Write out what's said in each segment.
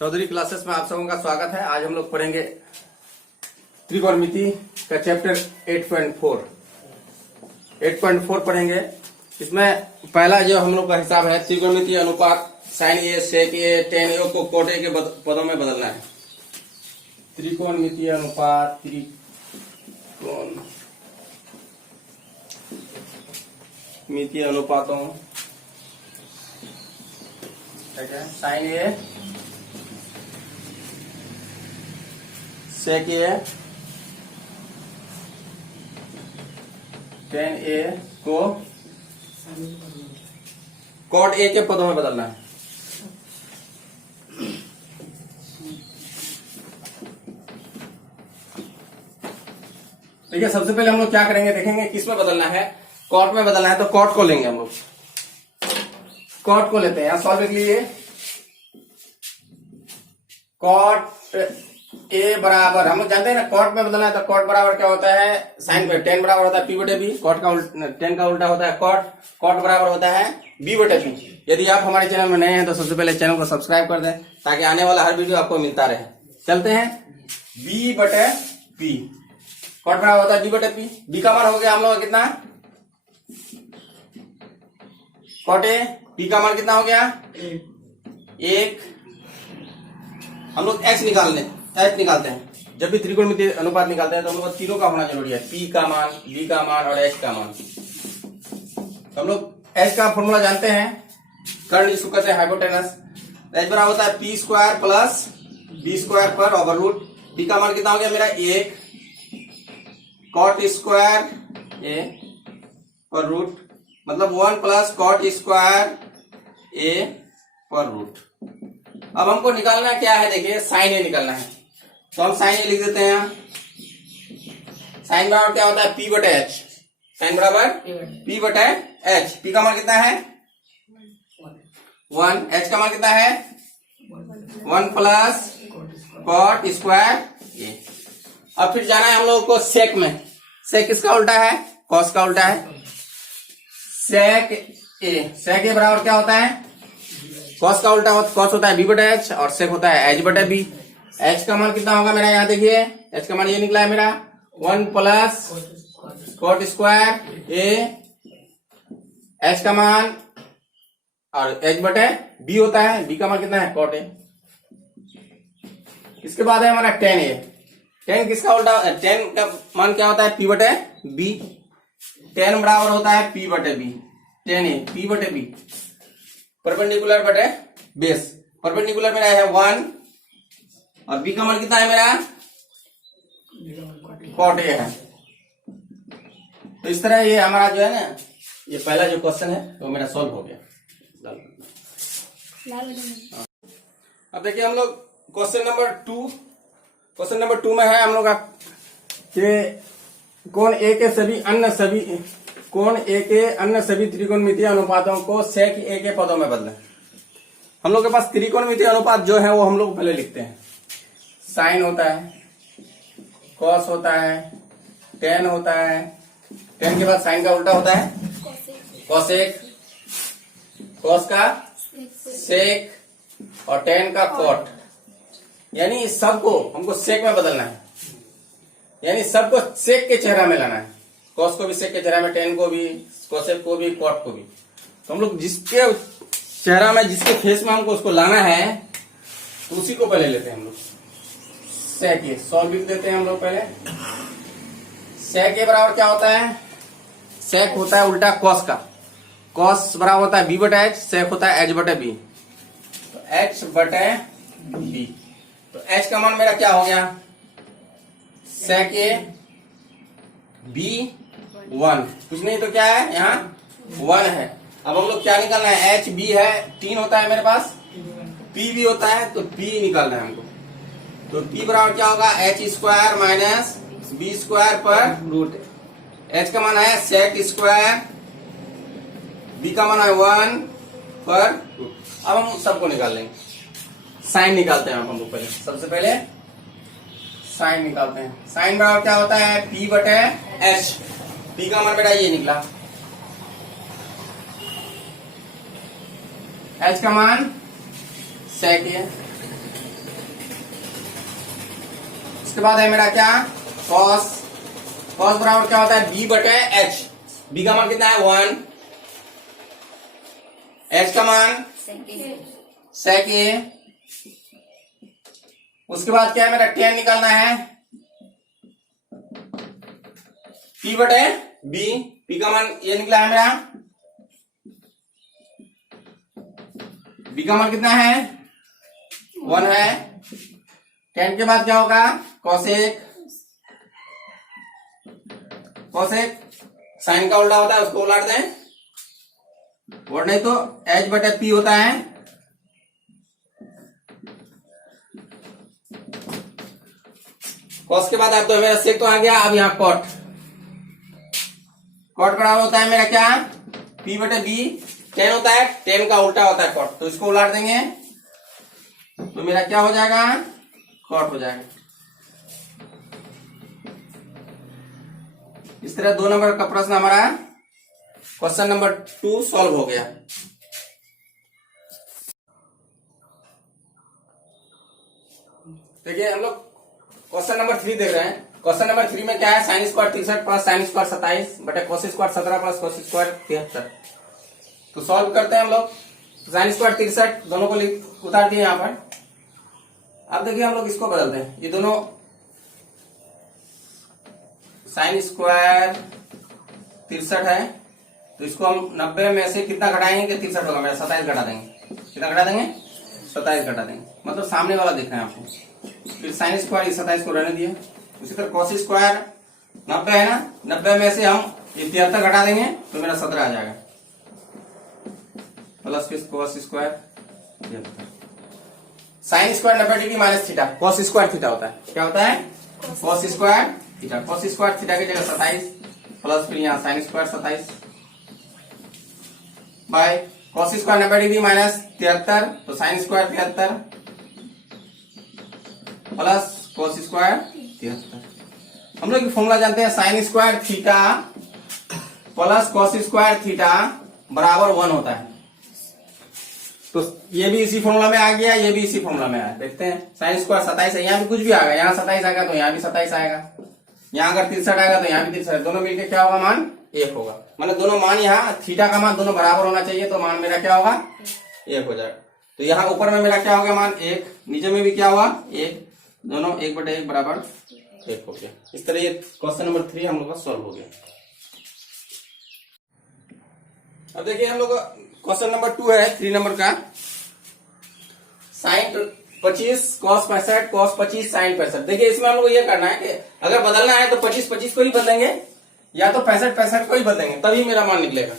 Chaudhary classes में आप सबों का स्वागत है। आज हम लोग पढ़ेंगे त्रिकोणमिति का चैप्टर 8.4 पढ़ेंगे। इसमें पहला जो हम लोग का हिसाब है त्रिकोणमिति अनुपात sign a, sec A, ten ए को कोट ए के पदों में बदलना है। त्रिकोणमिति अनुपात त्रिकोणमिति अनुपातों sign a, sec A, ten ए को कॉट ए के पदों में बदलना है। देखिए सबसे पहले हम लोग क्या करेंगे, देखेंगे किस में बदलना है। कॉट में बदलना है तो कॉट को लेंगे हम लोग, कॉट को लेते हैं। यहां सॉल्व के लिए कॉट ए बराबर, हम लोग जानते हैं ना कॉट में बदलना है तो कॉट बराबर क्या होता है साइन पे, टेन बराबर होता है पी बटे बी। कॉट का टेन का उल्टा होता है कॉट, कॉट बराबर होता है बी बटे बी। यदि आप हमारे चैनल में नए हैं तो सबसे पहले चैनल को सब्सक्राइब कर दें ताकि आने वाला हर वीडियो आपको मिलता रहे। चलते हैं बी बटे पी, कॉट बराबर होता है बी बटे पी। बी का मान हो गया हम लोग कितना, कॉट ए। पी का मान कितना हो गया एक। हम लोग एच निकालते हैं। जब भी त्रिकोणमिति अनुपात निकालते हैं तो हम लोग तीनों का होना जरूरी है, पी का मान, बी का मान और एच का मान। तो हम लोग एच का फॉर्मूला जानते हैं, कर्ण जिसको कहते हैं हाइपोटेनस। एच बराबर होता है P square plus B square पर ओवर रूट। पी का मान कितना हो गया मेरा एक, कॉट स्क्वायर ए पर रूट, मतलब 1 प्लस कॉट स्क्वायर ए पर रूट। अब हमको निकालना क्या है, देखिए साइन ए निकालना है तो हम साइन ए लिख देते हैं यहाँ। साइन बराबर क्या होता है पी बटे एच, साइन बराबर पी बटे एच। पी का मान कितना है 1, एच का मान कितना है 1 प्लस कॉट स्क्वायर ए। अब फिर जाना है हम लोग को सेक में। सेक किसका उल्टा है, कॉस का उल्टा है। सेक ए बराबर क्या होता है, कॉस का उल्टा कॉस होता है बी बटे एच और सेक होता है एच बटे बी। एच का मान कितना होगा मेरा, यहाँ देखिए एच का मान ये निकला है मेरा 1 प्लस कॉट स्क्वायर ए, एच का मान और एच बटे बी होता है। बी का मान कितना है कॉट ए। इसके बाद है हमारा टेन ए। टेन किसका उल्टा, टेन का मान क्या होता है पी बटे बी। टेन बराबर होता है पी बटे बी, टेन ए पी बटे बी। परपेंडिकुलर बटे बेस, परपेंडिकुलर मेरा है 1 और बी का मान कितना है मेरा कॉट ए है। तो इस तरह ये हमारा जो है ना, ये पहला जो क्वेश्चन है वो मेरा सॉल्व हो गया। अब देखिए हम लोग क्वेश्चन नंबर 2 में है हम लोग कि कोण ए के अन्य सभी त्रिकोणमितीय अनुपातों को सेक ए के पदों में बदलें। हम लोग के पास त्रिकोणमितीय अनुपात जो है वो हम लोग पहले लिखते हैं। साइन होता है, कॉस होता है, टेन होता है। टेन के बाद साइन का उल्टा होता है कॉसेक, कॉस का सेक और टेन का कॉट। यानी इस सबको हमको सेक में बदलना है, यानी सबको सेक के चेहरा में लाना है। कॉस को भी सेक के चेहरा में, टेन को भी, कोसेक को भी, कॉट को भी। तो हम लोग जिसके चेहरा में, जिसके फेस में हमको उसको लाना है तो उसी को पहले लेते हैं हम लोग। सेक ए सॉल्व लिख देते हैं हम लोग पहले। सेक ए बराबर क्या होता है, सेक होता है उल्टा कॉस का। कॉस बराबर होता है बी बटे एच, सेक होता है एच बटे बी। तो एच बटे बी, तो एच का मान मेरा क्या हो गया सेक ए बी 1, कुछ नहीं तो क्या है यहाँ 1 है। अब हम लोग क्या निकालना है, एच बी है, 3 होता है मेरे पास, पी भी होता है तो पी निकालना है हमको। तो पी बराबर क्या होगा H square minus B square पर रूट। एच का मान है सेक स्क्वायर, बी का मान है 1 पर रूट। अब हम सबको निकाल लेंगे। साइन निकालते हैं हम लोग पहले, सबसे पहले साइन निकालते हैं। साइन बराबर क्या होता है पी बटे एच। पी का मान बेटा ये निकला, एच का मान सेक है, उसके बाद है मेरा क्या, कॉस। कॉस बराबर क्या होता है, बी बटे एच। बी का मान कितना है 1, एच का मान सेक ए। उसके बाद क्या है मेरा tan निकालना है, पी बटे बी। पी का मान ये निकला है मेरा, बी का मान कितना है 1 है। tan के बाद क्या होगा, कॉसेक। कॉसेक साइन का उल्टा होता है, उसको उलट दें, और नहीं तो एच बटे पी होता है। कॉस के बाद अब तो मेरा सेक तो आ गया। अब यहाँ कॉट। कॉट बराबर होता है मेरा क्या, पी बटे बी। tan होता है, tan का उल्टा होता है कॉट, तो इसको उलट देंगे तो मेरा क्या हो जाएगा, कॉट हो जाएगा। इस तरह 2 नंबर का प्रश्न हमारा क्वेश्चन नंबर 2 सॉल्व हो गया। देखिए हम लोग क्वेश्चन नंबर 3 देख रहे हैं। क्वेश्चन नंबर 3 में क्या है, sine square 63 plus sine square 27 बटे cos square 17 plus cos square 73। तो सॉल्व करते हैं हम लोग। साइन स्क्वायर 63 दोनों को उतार दिए यहाँ पर। अब देखिए हम लोग इसको बदलते हैं, ये दोनों साइन स्क्वायर 63 है, तो इसको हम 90 में से कितना घटाएंगे कि 63 होगा मेरा, 27 घटा देंगे। कितना घटा देंगे, 27 घटा देंगे, मतलब सामने वाला देखना है आपको। फिर साइन स्क्वायर 27 को रहने दिया। उसी तरह कॉस स्क्वायर 90 है ना, 90 में से हम ये 73 घटा देंगे तो मेरा 17 आ जाएगा, प्लस फिर cos square 73। Sine square 90 degree minus theta, cos square theta होता है। क्या होता है, cos square theta. Cos square theta की जगह 27 प्लस फिर यहाँ sine square 27 by cos square 90 degree minus 73, तो sine square 73 plus cos square 73। हम लोग फॉर्मूला जानते हैं, sign square theta plus cos square theta बराबर 1 होता है। तो ये भी इसी फॉर्मूला में आ गया, ये भी इसी फॉर्मूला में आया। देखते हैं, साइन स्क्वायर 27 है, यहाँ भी कुछ भी आएगा, यहाँ 27 आएगा तो यहाँ भी 27 आएगा, यहाँ अगर 63 आएगा तो यहाँ भी 63। दोनों मिलकर क्या होगा, मान 1 होगा। मतलब दोनों मान यहाँ थीटा का मान दोनों बराबर होना चाहिए, तो मान मेरा क्या होगा 1 हो जाएगा। तो यहाँ ऊपर में मेरा क्या होगा, मान 1, नीचे में भी क्या हुआ 1, दोनों 1/1 बराबर 1 हो गया। इस तरह ये क्वेश्चन नंबर 3 हम लोग का सॉल्व हो गया। अब देखिए हम लोग क्वेश्चन नंबर 2 है 3 नंबर का, साइन 25 कॉस 65 कॉस 25 साइन 65। देखिए इसमें हम लोग ये करना है कि अगर बदलना है तो 25 को ही बदलेंगे, या तो 65 को ही बदलेंगे, तभी मेरा मान निकलेगा।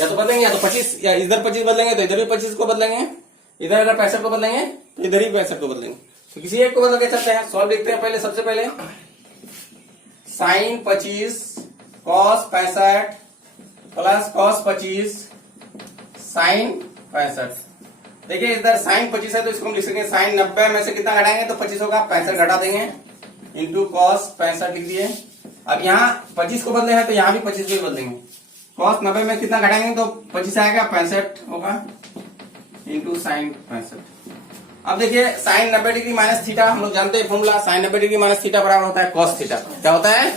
या तो बदलेंगे, या तो 25, या इधर 25 बदलेंगे तो इधर भी 25 को बदलेंगे, इधर अगर 65 को बदलेंगे तो इधर ही 65 को बदलेंगे। तो किसी एक को बदल के चलते हैं। सॉल्व देखते हैं पहले, सबसे पहले sine 25 cos 65 plus cos 25 sine 65। देखिए इधर साइन 25 है तो इसको हम लिख सकेंगे साइन 90 में से कितना घटाएंगे तो 25 होगा, 65 घटा देंगे इंटू कॉस 65 लिख दिए। अब यहाँ 25 को बदले हैं तो यहाँ भी 25 को ही बदलेंगे। कॉस 90 में कितना घटाएंगे तो 25 आएगा, 65 होगा इंटू साइन 65। अब देखिए साइन 90 डिग्री माइनस थीटा, हम लोग जानते हैं formula, sine 90 degree minus theta बराबर होता है कॉस थीटा। क्या होता है,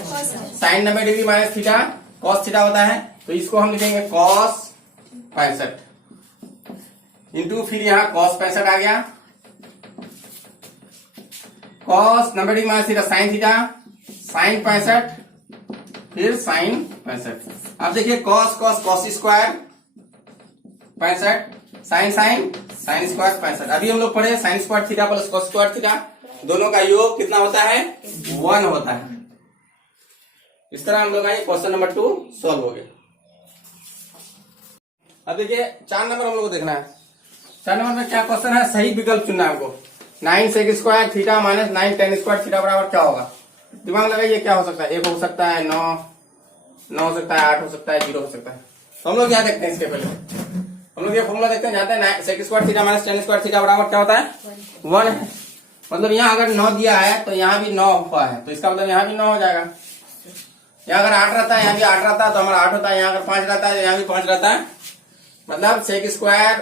sine 90 degree minus theta cos theta होता है। तो इसको हम लिखेंगे कॉस 65 इंटू फिर यहाँ कॉस 65 आ गया, cos 90 degree minus theta sine theta, sine 65 फिर साइन 65। अब देखिए cos cos cos square 65 sine sine sine square 65। अभी हम लोग पढ़े sine square theta plus cos square theta, दोनों का योग कितना होता है 1 होता है। इस तरह हम लोग आए क्वेश्चन नंबर 2 सॉल्व हो गया। अब देखिए 4 नंबर हम लोग को देखना है। 4 नंबर में क्या क्वेश्चन है, सही विकल्प चुनना है हमको। 9 sec square theta minus 9 tan square theta बराबर क्या होगा। दिमाग लगाइए, क्या हो सकता है, 1 हो सकता है, 9 हो सकता है, 8 हो सकता है, 0 हो सकता है। तो हम लोग क्या देखते हैं, इसके पहले हम लोग ये फॉर्मूला देखते हैं, जानते हैं sec square theta minus tan square theta बराबर क्या होता है 1 है। मतलब यहाँ अगर 9 दिया है तो यहाँ भी 9 हुआ है, तो इसका मतलब यहाँ भी 9 हो जाएगा। यहाँ अगर 8 रहता है, यहाँ भी 8 रहता है तो हमारा 8 होता है। यहाँ अगर 5 रहता है तो यहाँ भी 5 रहता है। मतलब sec square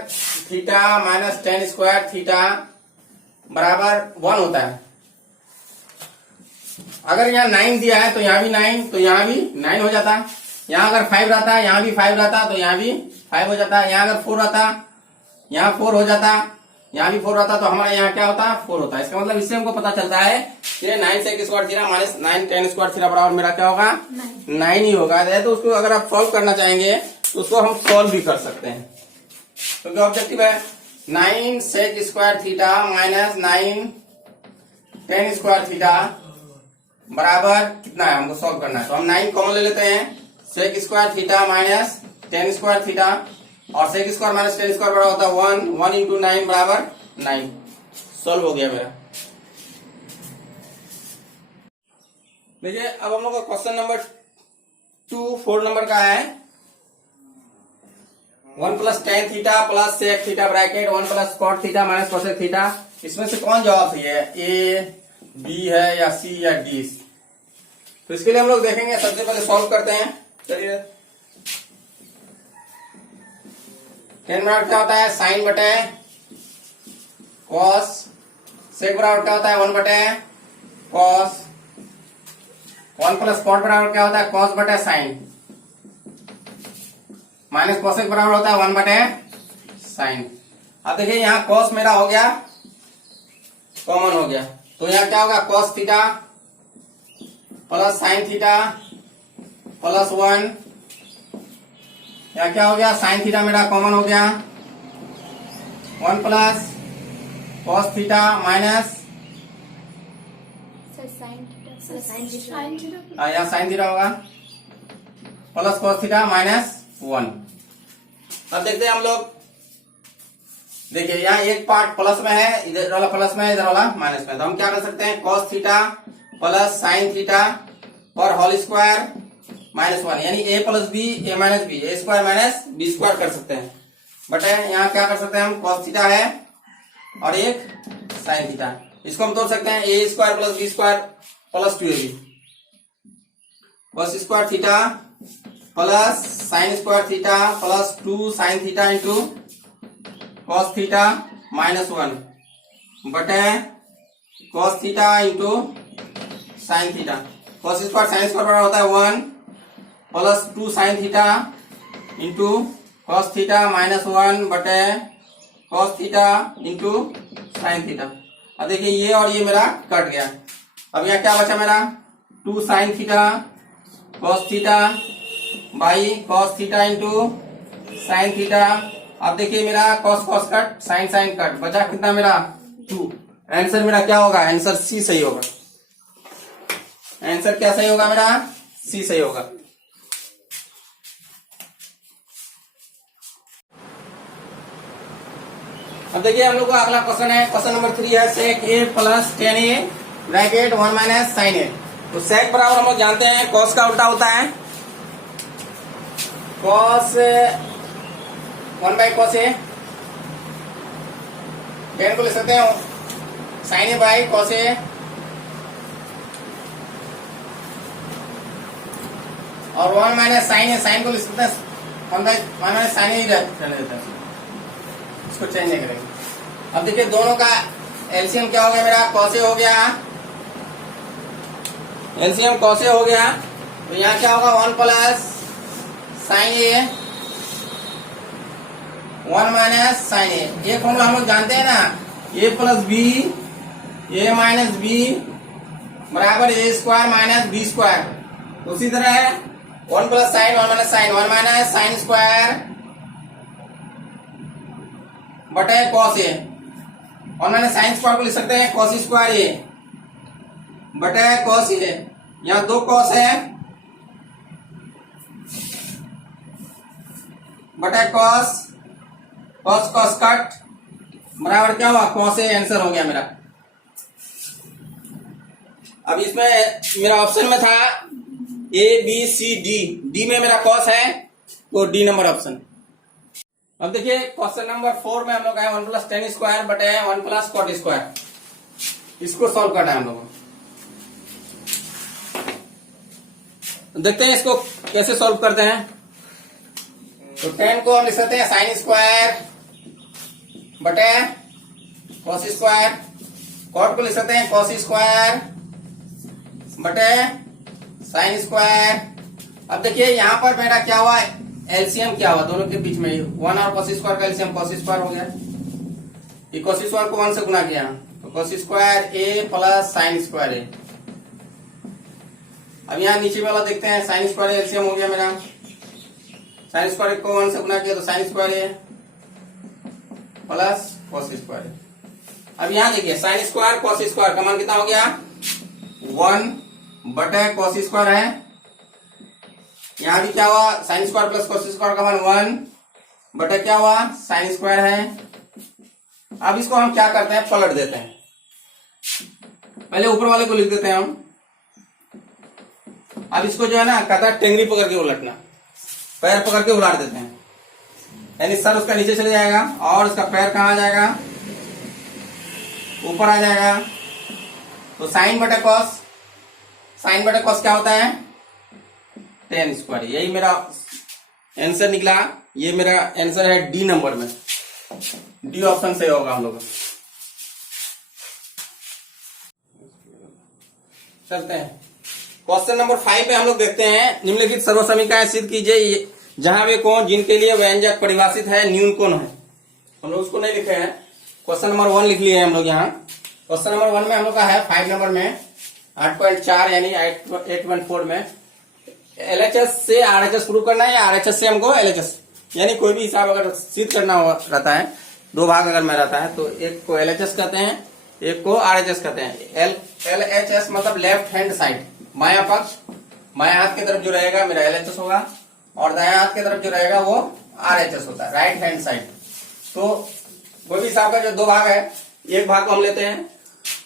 theta minus tan square theta बराबर 1 होता है। अगर यहाँ 9 दिया है तो यहाँ भी 9, तो यहाँ भी 9 हो जाता। यहाँ अगर 5 रहता, यहाँ भी 5 रहता, तो यहाँ भी 5 हो जाता। यहाँ अगर 4 रहता, यहाँ 4 हो जाता, यहाँ भी 4 रहता, तो हमारा यहाँ क्या होता, 4 होता है। इसका मतलब इससे हमको पता चलता है कि 9 sec square theta minus 9 tan square theta बराबर मेरा क्या होगा, 9 ही होगा। तो उसको अगर आप सॉल्व करना चाहेंगे तो उसको हम सॉल्व भी कर सकते हैं, क्योंकि तो ऑब्जेक्टिव है 9 sec square theta minus 9 tan square theta बराबर कितना है, हमको सॉल्व करना है। तो हम 9 कॉमन ले लेते हैं, sec square theta minus tan square theta, और sec square minus tan square बराबर होता है 1, 1 इंटू 9 बराबर 9। सॉल्व हो गया मेरा। देखिए अब हम लोग का क्वेश्चन नंबर 2 4 नंबर का है। 1 plus tan theta plus sec theta bracket 1 plus cot theta minus cosec theta. इसमें से कौन जवाब सही है, ए, बी है या सी या डी। तो इसके लिए हम लोग देखेंगे, सबसे पहले सॉल्व करते हैं। चलिए, tan बराबर क्या होता है, साइन बटे कॉस। sec बराबर क्या होता है, 1 बटे कॉस। 1 प्लस कॉट बराबर क्या होता है, कॉस बटे साइन। माइनस cosec बराबर होता है 1 बटे साइन। अब देखिए यहाँ cos मेरा हो गया, कॉमन हो गया, तो यहाँ क्या होगा, cos theta plus sine theta plus 1। यहाँ क्या हो गया, साइन थीटा मेरा कॉमन हो गया, 1 प्लस cos थीटा माइनस यहाँ साइन थीटा होगा प्लस cos थीटा माइनस 1। अब देखते हैं हम लोग, देखिए यहाँ एक पार्ट प्लस में है, इधर वाला प्लस में है, इधर वाला माइनस में। तो हम क्या कर सकते हैं, cos theta plus sine theta पर होल स्क्वायर माइनस 1, यानी a plus B A minus B, A square minus B square कर सकते हैं। बट यहाँ क्या कर सकते हैं हम, cos थीटा है और एक साइन थीटा, इसको हम तोड़ सकते हैं, a square plus B square plus 2ab। cos square theta plus sine square theta plus 2 sine theta into cos theta minus 1 बटे cos theta into sine theta. cos square sine square बराबर होता है 1 plus 2 sine theta into cos theta minus 1 बटे cos theta into sine theta. अब देखिए ये और ये मेरा कट गया। अब यहाँ क्या बचा मेरा, 2 sine theta cos theta by cos theta into sine theta. अब देखिए मेरा cos cos cut, sine sine cut, बचा कितना मेरा 2। आंसर मेरा क्या होगा, आंसर सी सही होगा। आंसर क्या सही होगा मेरा, सी सही होगा। अब देखिए हम लोग का अगला क्वेश्चन है, क्वेश्चन नंबर 3 है, sec a plus tan a bracket 1 minus sine a। तो sec बराबर हम लोग जानते हैं cos का उल्टा होता है, cos 1 by cos a। tan को ले सकते हैं sin a by cos a, और 1 माइनस साइन a, साइन को ले सकते हैं 1 माइनस साइन a ही रहने देते हैं, इसको चेंज नहीं करेंगे। अब देखिए दोनों का एलसीएम क्या हो गया मेरा, cos a हो गया, एलसीएम cos a हो गया, तो यहाँ क्या होगा 1 plus sine a 1 minus sine a। ये फॉर्मूला हम लोग जानते हैं ना, a plus B A minus B बराबर ए स्क्वायर माइनस बी स्क्वायर। उसी तरह है 1 plus sine 1 minus sine 1 minus sine square बटे cos a। 1 minus sine square को लिख सकते हैं cos स्क्वायर a बटे cos a। यहाँ 2 cos है बटे cos, cos cos कट बराबर क्या हुआ, cos a। आंसर हो गया मेरा। अब इसमें मेरा ऑप्शन में था A B C D, D में मेरा cos है तो डी नंबर ऑप्शन। अब देखिए क्वेश्चन नंबर 4 में हम लोग आए 1 प्लस tan स्क्वायर बटे 1 प्लस cot स्क्वायर, इसको सॉल्व करना है हम लोगों को। देखते हैं इसको कैसे सॉल्व करते हैं। तो tan को हम लिख सकते हैं साइन स्क्वायर बटे cos स्क्वायर, cot को लिख सकते हैं cos स्क्वायर बटे साइन स्क्वायर। अब देखिए यहाँ पर मेरा क्या हुआ, एलसीएम क्या हुआ दोनों के बीच में, 1 और cos स्क्वायर का एलसीएम cos स्क्वायर हो गया। ये cos स्क्वायर को 1 से गुना किया तो cos square a plus sine square a। अब यहाँ नीचे वाला देखते हैं, साइन स्क्वायर एलसीएम हो गया मेरा, साइन स्क्वायर को 1 से गुना किया तो sine square a plus cos square a। अब यहाँ देखिए साइन स्क्वायर cos स्क्वायर का मान कितना हो गया, 1 बटे cos स्क्वायर है। यहाँ भी क्या हुआ, sign square plus cos square का मान 1 बटे क्या हुआ, साइन स्क्वायर है। अब इसको हम क्या करते हैं, पलट देते हैं। पहले ऊपर वाले को लिख देते हैं हम। अब इसको जो है ना कहता है टेंगरी पकड़ के उलटना, पैर पकड़ के उलट देते हैं, यानी सर उसका नीचे चले जाएगा और उसका पैर कहाँ आ जाएगा, ऊपर आ जाएगा। तो साइन बटे कॉस, साइन बटे कॉस क्या होता है, tan स्क्वायर। यही मेरा आंसर निकला। ये मेरा आंसर है डी नंबर में, डी ऑप्शन सही होगा हम लोग। चलते हैं क्वेश्चन नंबर 5 पे हम लोग देखते हैं, निम्नलिखित सर्वसमीकरण सिद्ध कीजिए जहां वे कोण जिनके लिए व्यंजक परिभाषित है न्यून कोण है। हम लोग उसको नहीं लिखे हैं, क्वेश्चन नंबर 1 लिख लिए हैं हम लोग यहाँ। क्वेश्चन नंबर 1 में हम लोग का है 5 नंबर में 8.4 यानी 8.4 में एलएचएस से आरएचएस प्रूव करना है या आरएचएस से हमको एलएचएस, यानी कोई भी हिसाब अगर सिद्ध करना रहता है, दो भाग अगर में रहता है तो एक को एलएचएस कहते हैं, एक को आरएचएस कहते हैं। एलएचएस मतलब लेफ्ट हैंड साइड, बायां पक्ष, बायां हाथ की तरफ जो रहेगा मेरा एलएचएस होगा और दायां हाथ की तरफ जो रहेगा वो आरएचएस होता है, राइट हैंड साइड। तो कोई भी हिसाब का जो दो भाग है, एक भाग को हम लेते हैं,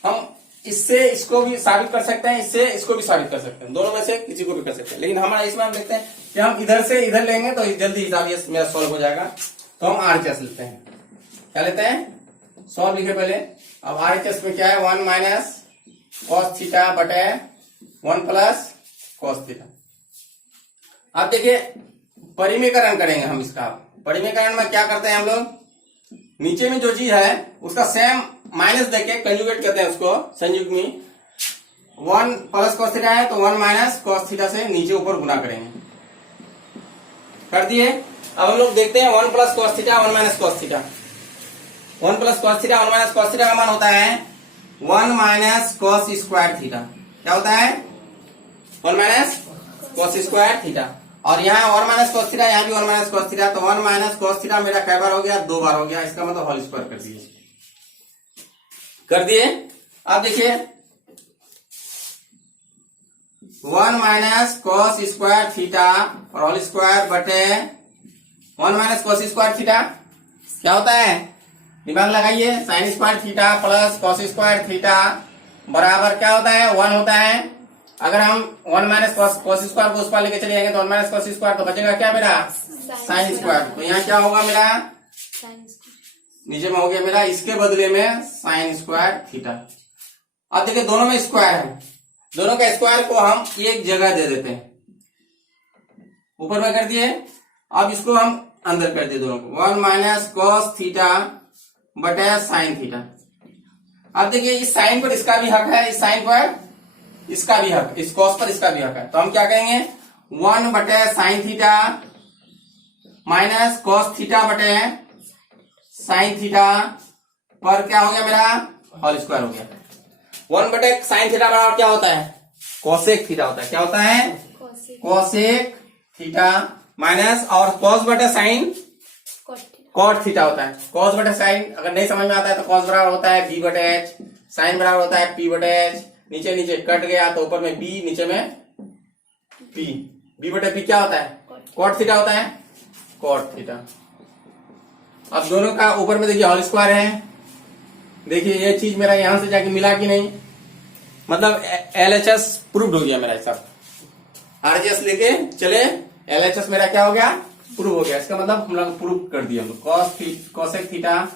हम इससे इसको भी साबित कर सकते हैं, इससे इसको भी साबित कर सकते हैं, दोनों में से किसी को भी कर सकते हैं। लेकिन हमारा इसमें हम देखते हैं कि हम इधर से इधर लेंगे तो जल्दी हिसाब ये मेरा सॉल्व हो जाएगा। तो हम आरएचएस लेते हैं, क्या लेते हैं, सॉल्व लिखे पहले। अब आरएचएस में क्या है, 1 माइनस कॉस थीटा बटे 1 प्लस कॉस थीटा। अब देखिए परिमेयकरण करेंगे हम इसका। परिमेयकरण में क्या करते हैं हम लोग, नीचे में जो चीज है उसका सेम माइनस देके कंजुगेट कहते हैं उसको, संयुग्मी। 1 प्लस कॉस थीटा है तो 1 माइनस कॉस थीटा से नीचे ऊपर गुना करेंगे, कर दिए। अब हम लोग देखते हैं 1 plus cos theta 1 minus cos theta, 1 plus cos theta 1 minus cos theta का मान होता है 1 माइनस कॉस स्क्वायर थीटा। क्या होता है, 1 माइनस कॉस स्क्वायर थीटा। और यहाँ 1 माइनस कॉस थीटा, यहाँ भी 1 माइनस कॉस थीटा, तो 1 माइनस कॉस थीटा मेरा कई बार हो गया, 2 बार हो गया, इसका मतलब होल स्क्वायर कर दिए, कर दिए। अब देखिए 1 माइनस कॉस स्क्वायर थीटा और होल स्क्वायर बटे 1 माइनस कॉस स्क्वायर थीटा क्या होता है, दिमाग लगाइए, sign square theta plus cos square theta बराबर क्या होता है, 1 होता है। अगर हम 1 माइनस कॉस स्क्वायर को उस पर लेके चले जाएंगे तो 1 माइनस कॉस स्क्वायर तो बचेगा क्या मेरा, साइन स्क्वायर। तो यहाँ क्या होगा मेरा, नीचे में हो गया मेरा, इसके बदले में साइन स्क्वायर थीटा। अब देखिए दोनों में स्क्वायर है, दोनों का स्क्वायर को हम एक जगह दे देते हैं, ऊपर में कर दिए। अब इसको हम अंदर कर दिए दोनों को, 1 माइनस कॉस थीटा बटे साइन थीटा। अब देखिए इस साइन पर इसका भी हक है, इस साइन पर इसका भी हक, इस कॉस पर इसका भी हक है। तो हम क्या कहेंगे, 1 बटे sign theta minus cos theta बटे साइन थीटा पर क्या हो गया मेरा, होल स्क्वायर हो गया। 1 बटे साइन थीटा बराबर क्या होता है, कोसेक थीटा होता है। क्या होता है, कोसेक थीटा माइनस और कॉस बटे साइन कॉट थीटा होता है। कॉस बटे साइन अगर नहीं समझ में आता है तो कॉस बराबर होता है बी बटे एच, साइन बराबर होता है पी बटे एच, नीचे नीचे कट गया तो ऊपर में बी नीचे में पी, बी बटे पी क्या होता है, कॉट थीटा होता है, कॉट थीटा। अब दोनों का ऊपर में देखिए होल स्क्वायर है, देखिए ये चीज मेरा यहां से जाके मिला कि नहीं, मतलब एलएचएस प्रूव्ड हो गया मेरा हिसाब। आरएचएस लेके चले, एलएचएस मेरा क्या हो गया, प्रूव हो गया। इसका मतलब हम लोग प्रूव कर दिया, हम लोग cosec theta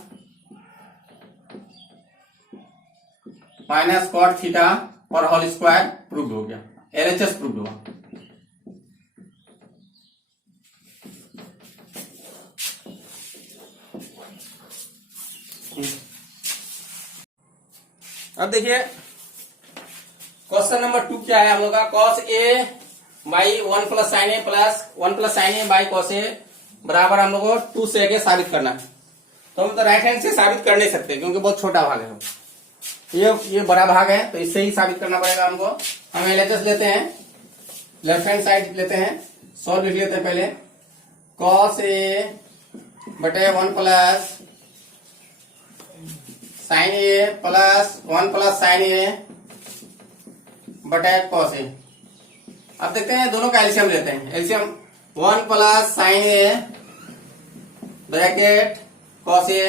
minus cot theta और होल स्क्वायर प्रूव हो गया, एलएचएस प्रूव हुआ। अब देखिए क्वेश्चन नंबर 2 क्या है हम लोग का, cos a by 1 plus sine A plus 1 plus sine a by cos a बराबर हम लोग को 2 सेक ए साबित करना है। तो हम तो राइट हैंड से साबित कर नहीं सकते क्योंकि बहुत छोटा भाग है, ये बड़ा भाग है, तो इससे ही साबित करना पड़ेगा हमको। हम एलएचएस लेते हैं, लेफ्ट हैंड साइड लेते हैं, सॉल्व लिख लेते हैं पहले। कॉस ए बटे 1 plus sine A plus 1 plus sine a बटे कॉस ए। अब देखते हैं दोनों का एलसीएम लेते हैं। LCM 1 plus sine A bracket cos a.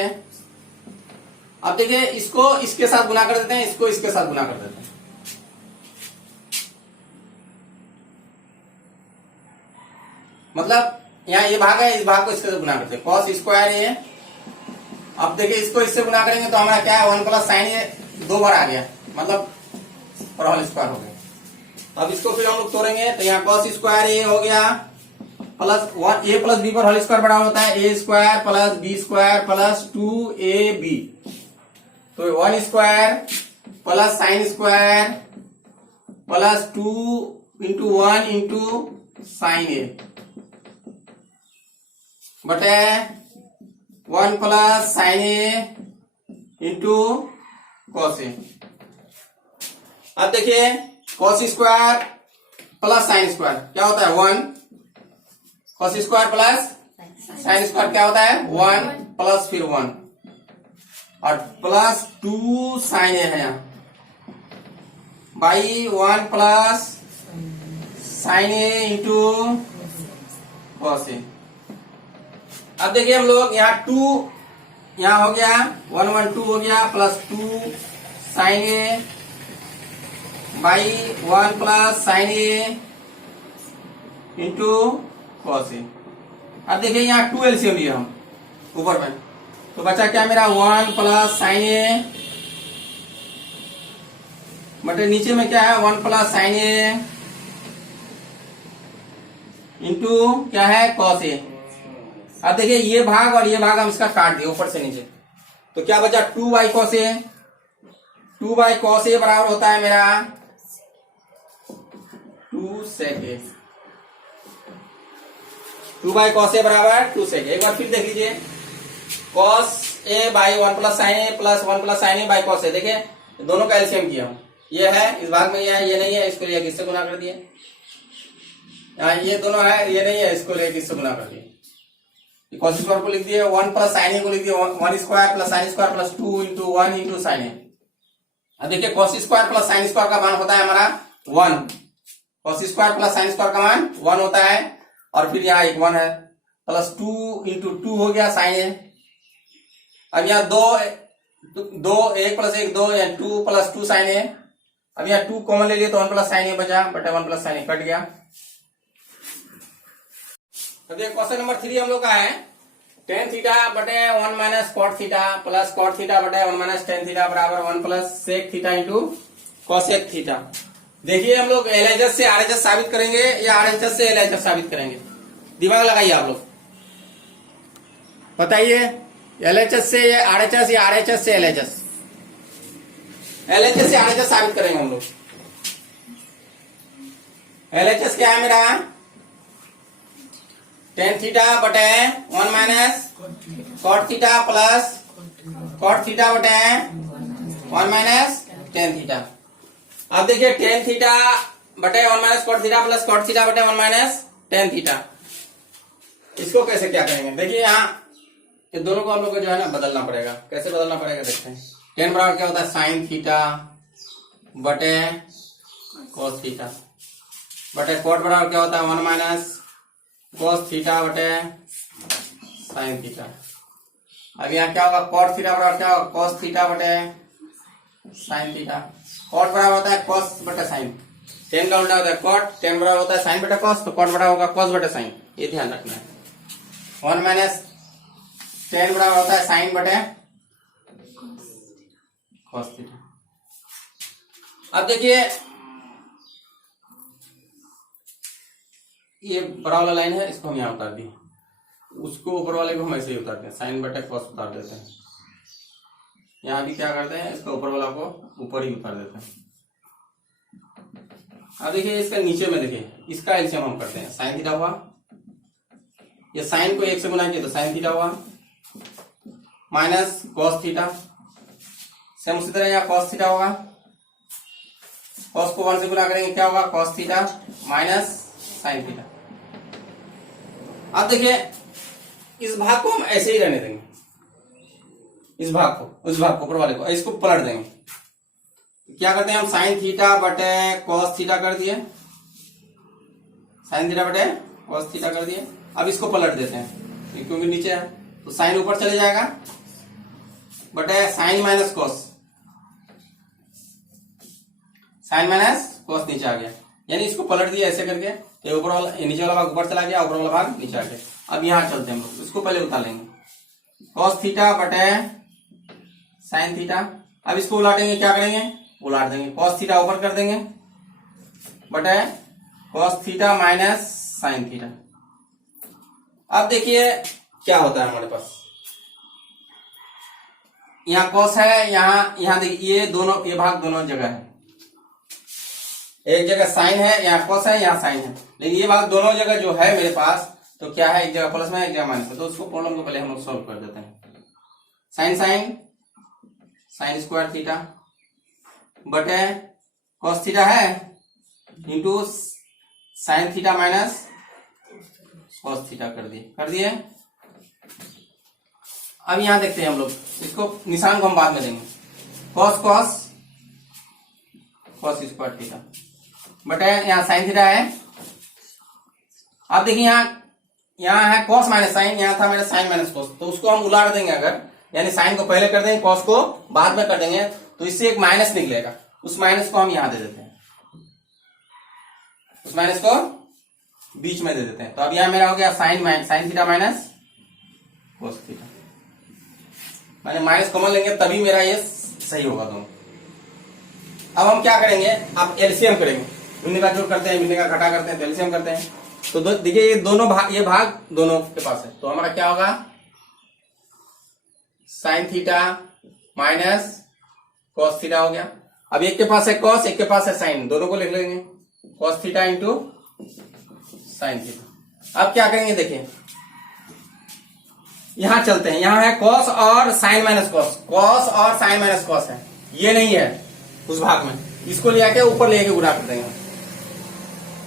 अब देखिए इसको इसके साथ गुना कर देते हैं, इसको इसके साथ गुना कर देते हैं। मतलब यहाँ ये भाग है, इस भाग को इसके साथ गुना करते हैं, कॉस स्क्वायर ए। अब देखिए इसको इससे गुना करेंगे तो हमारा क्या है, 1 प्लस साइन ए 2 बार आ गया, मतलब और होल स्क्वायर हो गया। अब इसको फिर हम लोग तोड़ेंगे तो यहाँ कॉस स्क्वायर ए हो गया प्लस 1 ए प्लस बी पर होल स्क्वायर बराबर होता है a square plus B square plus 2ab। तो 1 square plus sine square plus 2 into 1 into sine a बटे 1 plus sine A into cos a. अब देखिए cos square plus sine square क्या होता है 1, cos square plus sine square क्या होता है 1 प्लस फिर 1 और प्लस 2 साइन ए है यहाँ by 1 plus sine A into cos a. अब देखिए हम लोग यहाँ 2 यहाँ हो गया 1 1 2 हो गया plus 2 sine a by 1 plus sine A into cos a. अब देखिए यहाँ 2 एलसीएम लिया हम ऊपर में, तो बचा क्या मेरा 1 प्लस साइन ए बटे नीचे में क्या है 1 प्लस साइन ए इंटू क्या है कॉस ए। अब देखिए ये भाग और ये भाग हम इसका काट दिए ऊपर से नीचे, तो क्या बचा 2 by cos a. 2 by cos a बराबर होता है मेरा 2 सेक ए। 2 बाई कॉस ए बराबर 2 सेक। एक बार फिर देख लीजिए, cos a by 1 plus sine A plus 1 plus sine a by cos a. देखिए दोनों का एलसीएम किया हूं, ये है इस भाग में, ये है, ये नहीं है, इसको लिए किससे गुना कर दिए। ये दोनों है, ये नहीं है, इसको लिए किससे गुना कर दिए। कॉस स्क्वायर को लिख दिए 1 प्लस साइन ए को लिख दिए 1 square plus sine square plus 2 into 1 into sine a. अब देखिए cos square plus sine square का मान होता है हमारा 1, cos square plus sine square का मान 1 होता है, और फिर यहाँ एक 1 है प्लस 2 इंटू 2 हो गया साइन ए। अब यहाँ 2 1 प्लस 1 2 या 2 प्लस 2 साइन ए। अब यहाँ 2 कॉमन ले लिए तो 1 प्लस साइन ए बचा बटे 1 प्लस साइन ए कट गया। अब देखिए क्वेश्चन नंबर 3 हम लोग का है टेन थीटा बटे 1 minus cot theta plus cot theta बटे 1 माइनस टेन थीटा बराबर 1 plus sec theta into cosec theta. देखिए हम लोग एलएचएस से आरएचएस साबित करेंगे या आरएचएस से एलएचएस साबित करेंगे, दिमाग लगाइए आप लोग, बताइए एलएचएस से या आरएचएस या आरएचएस से एलएचएस। एलएचएस से आरएचएस साबित करेंगे हम लोग। एलएचएस क्या है मेरा टेन थीटा बटे 1 minus cot theta plus cot theta बटे 1 माइनस टेन थीटा। अब देखिए टेन थीटा बटे 1 minus cot theta plus cot theta बटे 1 माइनस टेन थीटा, इसको कैसे क्या करेंगे। देखिए यहाँ ये दोनों को हम लोग को जो है ना बदलना पड़ेगा। कैसे बदलना पड़ेगा देखते हैं। टेन बराबर क्या होता है साइन थीटा बटे कॉस थीटा बटे कॉट बराबर क्या होता है 1 माइनस कॉस थीटा बटे साइन थीटा। अब यहाँ क्या होगा कॉट थीटा बराबर क्या होगा कॉस थीटा बटे साइन थीटा। कॉट बराबर होता है कॉस बटे साइन, टेन का उल्टा होता है कॉट, टेन बराबर होता है साइन बटे कॉस, तो कॉट बराबर होगा कॉस बटे साइन, ये ध्यान रखना है। 1 माइनस टेन बराबर होता है साइन बटे कॉस थीटा। अब देखिए ये बड़ा वाला लाइन है, इसको हम यहाँ उतार दिए, उसको ऊपर वाले को हम ऐसे ही उतारते हैं, साइन बटे कॉस उतार देते हैं। यहाँ भी क्या करते हैं इसका ऊपर वाला को ऊपर ही उतार देते हैं। अब देखिए इसका नीचे में देखिए, इसका एलसीएम हम करते हैं। साइन थीटा हुआ, ये साइन को 1 से गुना किया तो साइन थीटा हुआ, माइनस कॉस थीटा। सेम उसी तरह यहाँ कॉस थीटा होगा, कॉस को 1 से गुना करेंगे क्या होगा, cos theta minus sign theta. अब देखिए इस भाग को हम ऐसे ही रहने देंगे, इस भाग को, उस भाग को ऊपर वाले को, इसको पलट देंगे। क्या करते हैं हम, साइन थीटा बटे कॉस थीटा कर दिए, साइन थीटा बटे कॉस थीटा कर दिए। अब इसको पलट देते हैं क्योंकि नीचे है, तो साइन ऊपर चले जाएगा बटे sine minus cos, sine minus cos नीचे आ गया। यानी इसको पलट दिया ऐसे करके, ये ऊपर वाला, नीचे वाला भाग ऊपर चला गया, ऊपर वाला भाग नीचे आ गया। अब यहां चलते हैं हम लोग, इसको पहले उतार लेंगे, कॉस थीटा बटे साइन थीटा। अब इसको उलाटेंगे, क्या करेंगे, उलाट देंगे, कॉस थीटा ऊपर कर देंगे बटे cos theta minus sign theta. अब देखिए क्या होता है हमारे पास, यहाँ कॉस है, यहाँ देखिए ये दोनों, ये भाग दोनों जगह है, एक जगह साइन है, यहाँ कॉस है, यहाँ साइन है, लेकिन ये भाग दोनों जगह जो है मेरे पास, तो क्या है, एक जगह प्लस में एक जगह माइनस में। तो उसको प्रॉब्लम को पहले हम लोग सॉल्व कर देते हैं। Sine sine sine square theta बटे कॉस थीटा है into sine theta minus cos theta कर दिए। अब यहां देखते हैं हम लोग, इसको निशान को हम बाद में देंगे, cos cos cos square theta बटे यहाँ साइन थीटा है। अब देखिए यहाँ है कॉस माइनस साइन, यहाँ था मेरा साइन माइनस कॉस, तो उसको हम उलाट देंगे अगर, यानी साइन को पहले कर देंगे, कॉस को बाद में कर देंगे, तो इससे एक माइनस निकलेगा, उस माइनस को हम यहां दे देते हैं, उस माइनस को बीच में दे देते हैं। तो अब यहां मेरा हो गया sign theta minus cos theta, मैंने माइनस कॉमन लेंगे तभी मेरा ये सही होगा दोनों। अब हम क्या करेंगे, अब एलसीएम करेंगे, भिन्न का जोड़ करते हैं, भिन्न का घटा करते हैं, तो एलसीएम करते हैं। तो देखिए ये दोनों भाग, ये भाग दोनों के पास है, तो हमारा क्या होगा, sign theta minus cos theta हो गया। अब एक के पास है कॉस, एक के पास है साइन, दोनों को लिख लेंगे, cos theta into sine theta. अब क्या करेंगे, देखिए यहां चलते हैं, यहां है कॉस और साइन माइनस कॉस, कॉस और साइन माइनस कॉस है, ये नहीं है उस भाग में, इसको ले आके ऊपर लेके गुणा कर देंगे।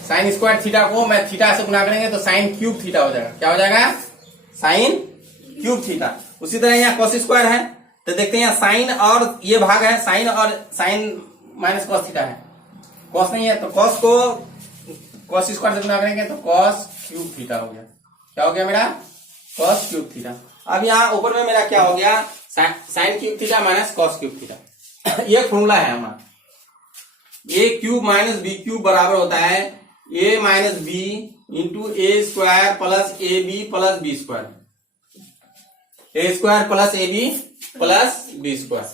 साइन स्क्वायर थीटा को मैं थीटा से गुणा करेंगे तो साइन क्यूब थीटा हो जाएगा, क्या हो जाएगा, साइन क्यूब थीटा। उसी तरह यहाँ कॉस स्क्वायर है, तो देखते हैं यहाँ साइन और ये भाग है, साइन और साइन माइनस कॉस थीटा है, कॉस नहीं है, तो कॉस को कॉस स्क्वायर से गुणा करेंगे तो कॉस क्यूब थीटा हो गया। क्या हो गया मेरा, कॉस क्यूब थीटा। अब यहाँ ऊपर में मेरा क्या हो गया, sine cube theta minus cos cube theta. ये फॉर्मूला है हमारा, a cube minus b cube बराबर होता है a minus b into a square plus a b plus B square, a square plus a b plus B square.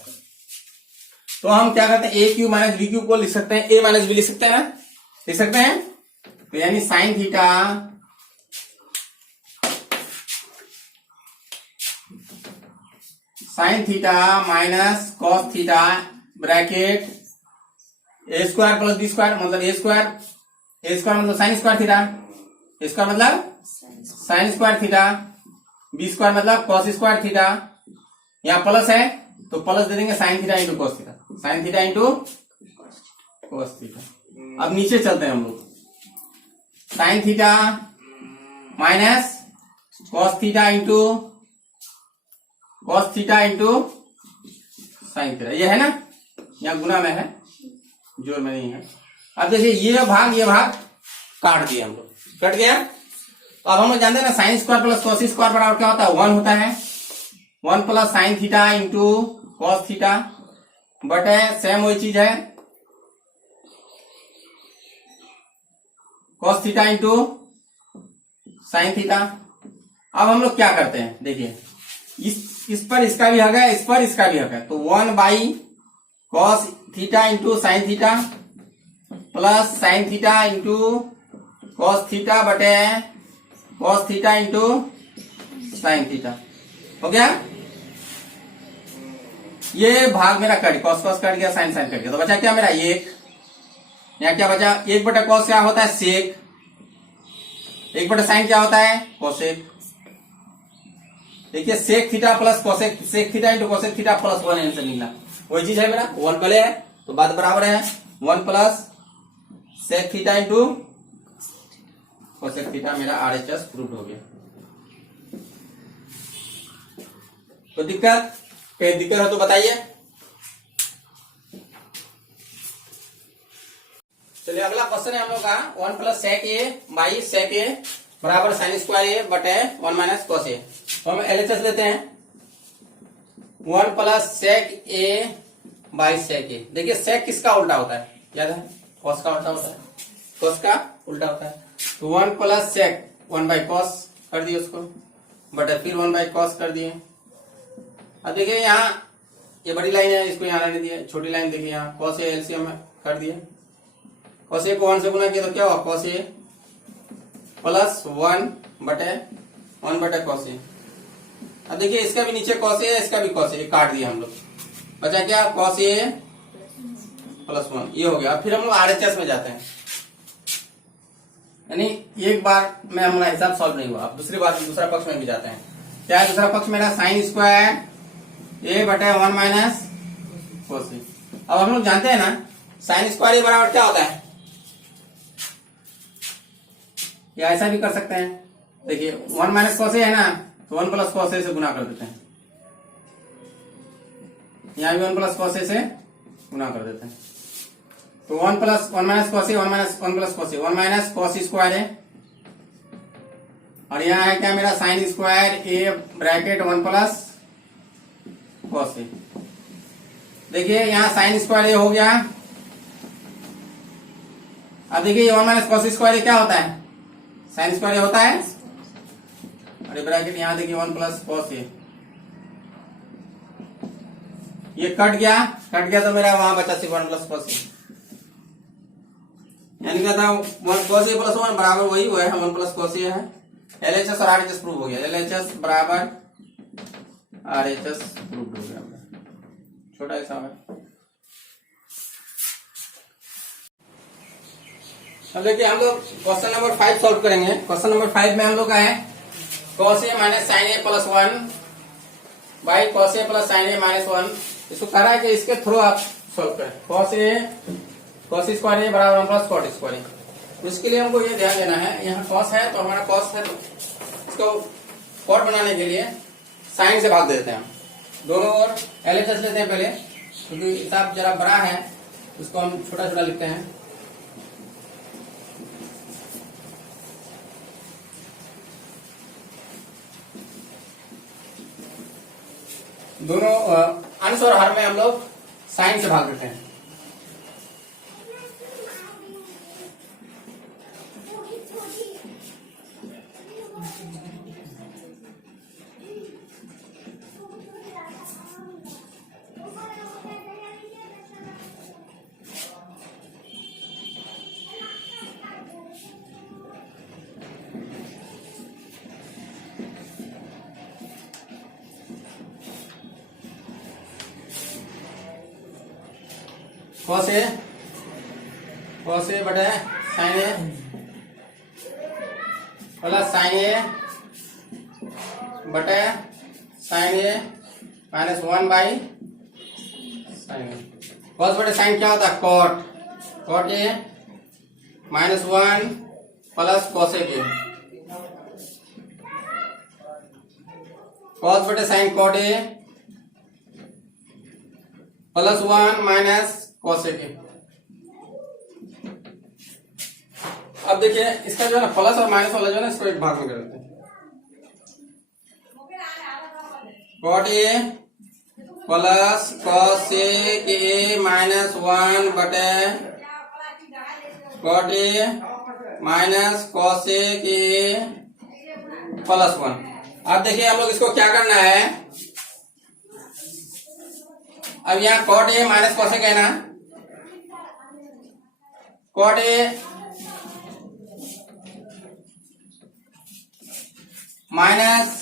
तो हम क्या करते हैं, a cube minus b cube को लिख सकते हैं, ए माइनस बी लिख सकते हैं ना, लिख सकते हैं। तो यानी sine theta minus cos theta bracket a square plus B square, मतलब ए स्क्वायर मतलब sine square theta, a square मतलब sine square theta, b square मतलब कॉस स्क्वायर थीटा। यहाँ प्लस है तो प्लस दे देंगे sine theta into cos theta, sine theta into cos theta. अब नीचे चलते हैं हम लोग, sine theta minus cos theta into sine theta, ये है ना, यहाँ गुना में है, जोड़ में नहीं है। अब देखिए ये भाग काट दिया हम लोग, कट गया। तो अब हम लोग जानते हैं ना, sign square plus cos square बराबर क्या होता है, 1 होता है, 1 plus sine theta into cos theta बटे सेम वही चीज है cos theta into sine theta. अब हम लोग क्या करते हैं, देखिए इस पर इसका भी हक है, इस पर इसका भी हक है, तो 1 by cos theta into sine theta plus sine theta into cos theta बटे cos theta into sine theta हो गया। ये भाग मेरा कट, कॉस कॉस कट गया, साइन साइन कट गया, तो बचा क्या मेरा, यहाँ क्या बचा, 1/cos क्या होता है सेक, 1/sin क्या होता है कोसेक। देखिए sec theta plus cosec, sec theta into cosec theta plus 1 answer निकला। वही चीज है मेरा, 1 पहले है तो बात बराबर है, 1 plus sec theta into cosec theta, मेरा RHS प्रूव हो गया। तो दिक्कत, कहीं दिक्कत हो तो बताइए। चलिए अगला क्वेश्चन है हम लोग का, 1 plus sec A by sec ए बराबर साइन स्क्वायर ए बटे 1 माइनस कॉस ए। तो हम LHS लेते हैं, 1 plus sec A by sec ए। देखिए सेक किसका उल्टा होता है, याद है, कॉस का उल्टा होता है, कॉस का उल्टा होता है। तो 1 प्लस सेक 1 बाई कॉस कर दिए उसको, बटे फिर 1 बाई कॉस कर दिए। अब देखिए यहाँ ये बड़ी लाइन है, इसको यहाँ रहने दिए, छोटी लाइन देखिए यहाँ कॉस ए एलसीएम कर दिए, कॉस ए को 1 से गुना किया तो क्या हुआ कॉस ए प्लस 1 बटे कॉस ए। अब देखिए इसका भी नीचे कॉस ए, इसका भी कॉस ए, काट दिया हम लोग, बचा क्या कॉस ए प्लस 1, ये हो गया। अब फिर हम लोग RHS में जाते हैं, यानी एक बार में हमारा हिसाब सॉल्व नहीं हुआ, अब दूसरी बार दूसरा पक्ष में भी जाते हैं। क्या है दूसरा पक्ष मेरा, साइन स्क्वायर ए बटे 1 माइनस कोस ए। अब हम लोग जानते हैं ना साइन स्क्वायर ए बराबर क्या होता है, या ऐसा भी कर सकते हैं, देखिए 1 माइनस कॉस ए है ना, तो 1 प्लस कॉस ए से गुना कर देते हैं, यहाँ भी 1 प्लस कॉस ए से गुना कर देते हैं। तो 1 minus cos A, 1 plus cos A, 1 minus cos square है, और यहाँ है क्या मेरा sign square A bracket 1 plus cos a. देखिए यहाँ साइन स्क्वायर ए हो गया। अब देखिए 1 माइनस कॉस स्क्वायर ए क्या होता है, साइन स्क्वायर ए होता है, और ब्रैकेट यहाँ देखिए 1 प्लस कॉस ए। ये कट गया तो मेरा वहां बचा सिर्फ 1 प्लस कॉस ए, यानी क्या था 1 कॉस ए प्लस 1 बराबर वही हुआ है 1 प्लस कॉस ए है। LHS और RHS प्रूव हो गया, LHS बराबर RHS प्रूव हो गया, छोटा हिसाब है। अब देखिए हम लोग क्वेश्चन नंबर 5 सॉल्व करेंगे। क्वेश्चन नंबर 5 में हम लोग का है cos A minus sine A plus 1 by cos A plus sine A minus 1। इसको कह रहा है कि इसके थ्रू आप सॉल्व करें, कॉस स्क्वायर ए बराबर 1 प्लस कॉट स्क्वायर ए। तो इसके लिए हमको ये ध्यान देना है, यहाँ कॉस है तो हमारा कॉस है, तो इसको कॉट बनाने के लिए साइन से भाग देते हैं हम दोनों ओर। LHS लेते हैं पहले, क्योंकि हिसाब जरा बड़ा है उसको हम छोटा छोटा लिखते हैं। दोनों अंश और हर में हम लोग साइन से भाग देते हैं। कॉस ए बटे sine A plus sine a बटे sine A minus 1 by sine a. Cos बटे साइन क्या होता है cot A minus 1 plus cosec a. Cos बटे sine cot A plus 1 minus cosec a. अब देखिए इसका जो है ना प्लस और माइनस वाला जो है ना इसको एक भाग में कर देते हैं। Cot A plus cosec A minus 1 बटे cot A minus cosec A plus 1। अब देखिए हम लोग इसको क्या करना है, अब यहाँ कॉट ए माइनस कॉसेक है ना, cot A minus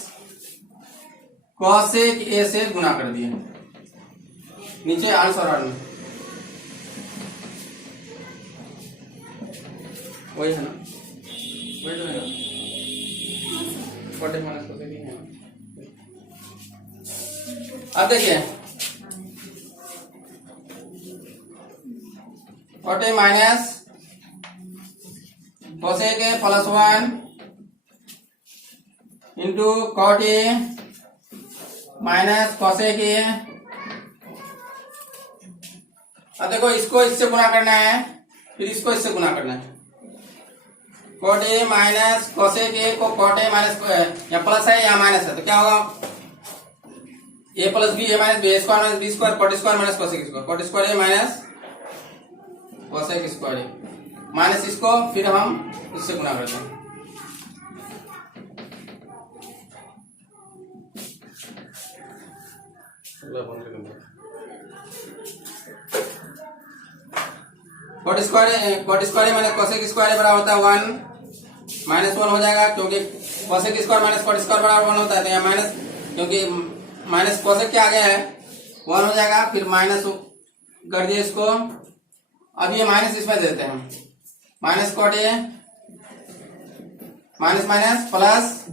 cosec A से गुना कर दिए नीचे अंश और हर में। वही है ना, वही तो है, कॉट ए माइनस कोसेक है। अब देखिए cot A minus cosec A plus 1 into cot A minus cosec A. अब देखो इसको इससे गुना करना है, फिर इसको इससे गुना करना है। Cot A minus cosec a को कॉट ए माइनस या प्लस है या माइनस है तो क्या होगा, a plus B A minus B, A square minus B square, cot square minus cosec square, cot square a minus cosec square a minus इसको फिर हम इससे गुना करते हैं। Cot square minus cosec square बराबर होता है 1 माइनस 1 हो जाएगा, क्योंकि cosec square minus cot square बराबर 1 होता है, तो यहाँ माइनस, क्योंकि माइनस कोसेक क्या आ गया है 1 हो जाएगा, फिर माइनस कर दिए इसको। अब ये माइनस इसमें देते हैं हम, minus cot A minus minus plus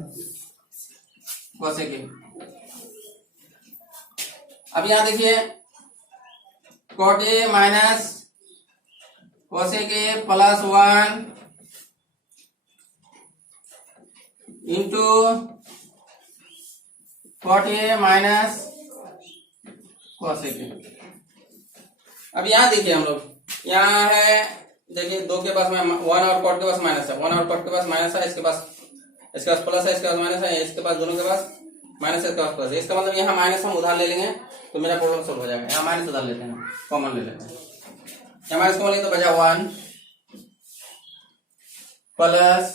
cosec A. अब यहां देखिए cot A minus cosec A plus 1 into cot A minus cosec A. अब यहां देखिए हम लोग, यहाँ है देखिए 2 के पास में 1 और कॉट के पास माइनस है, 1 और कॉट के पास माइनस है, इसके पास प्लस है, इसके पास माइनस है, इसके पास दोनों के पास माइनस है, इसके पास प्लस है। इसका मतलब यहाँ माइनस हम उधार ले लेंगे तो मेरा प्रॉब्लम सोल्व हो जाएगा। यहाँ माइनस उधार लेते हैं, कॉमन ले लेते हैं, यहाँ माइनस कॉमन लेते तो बचा 1 प्लस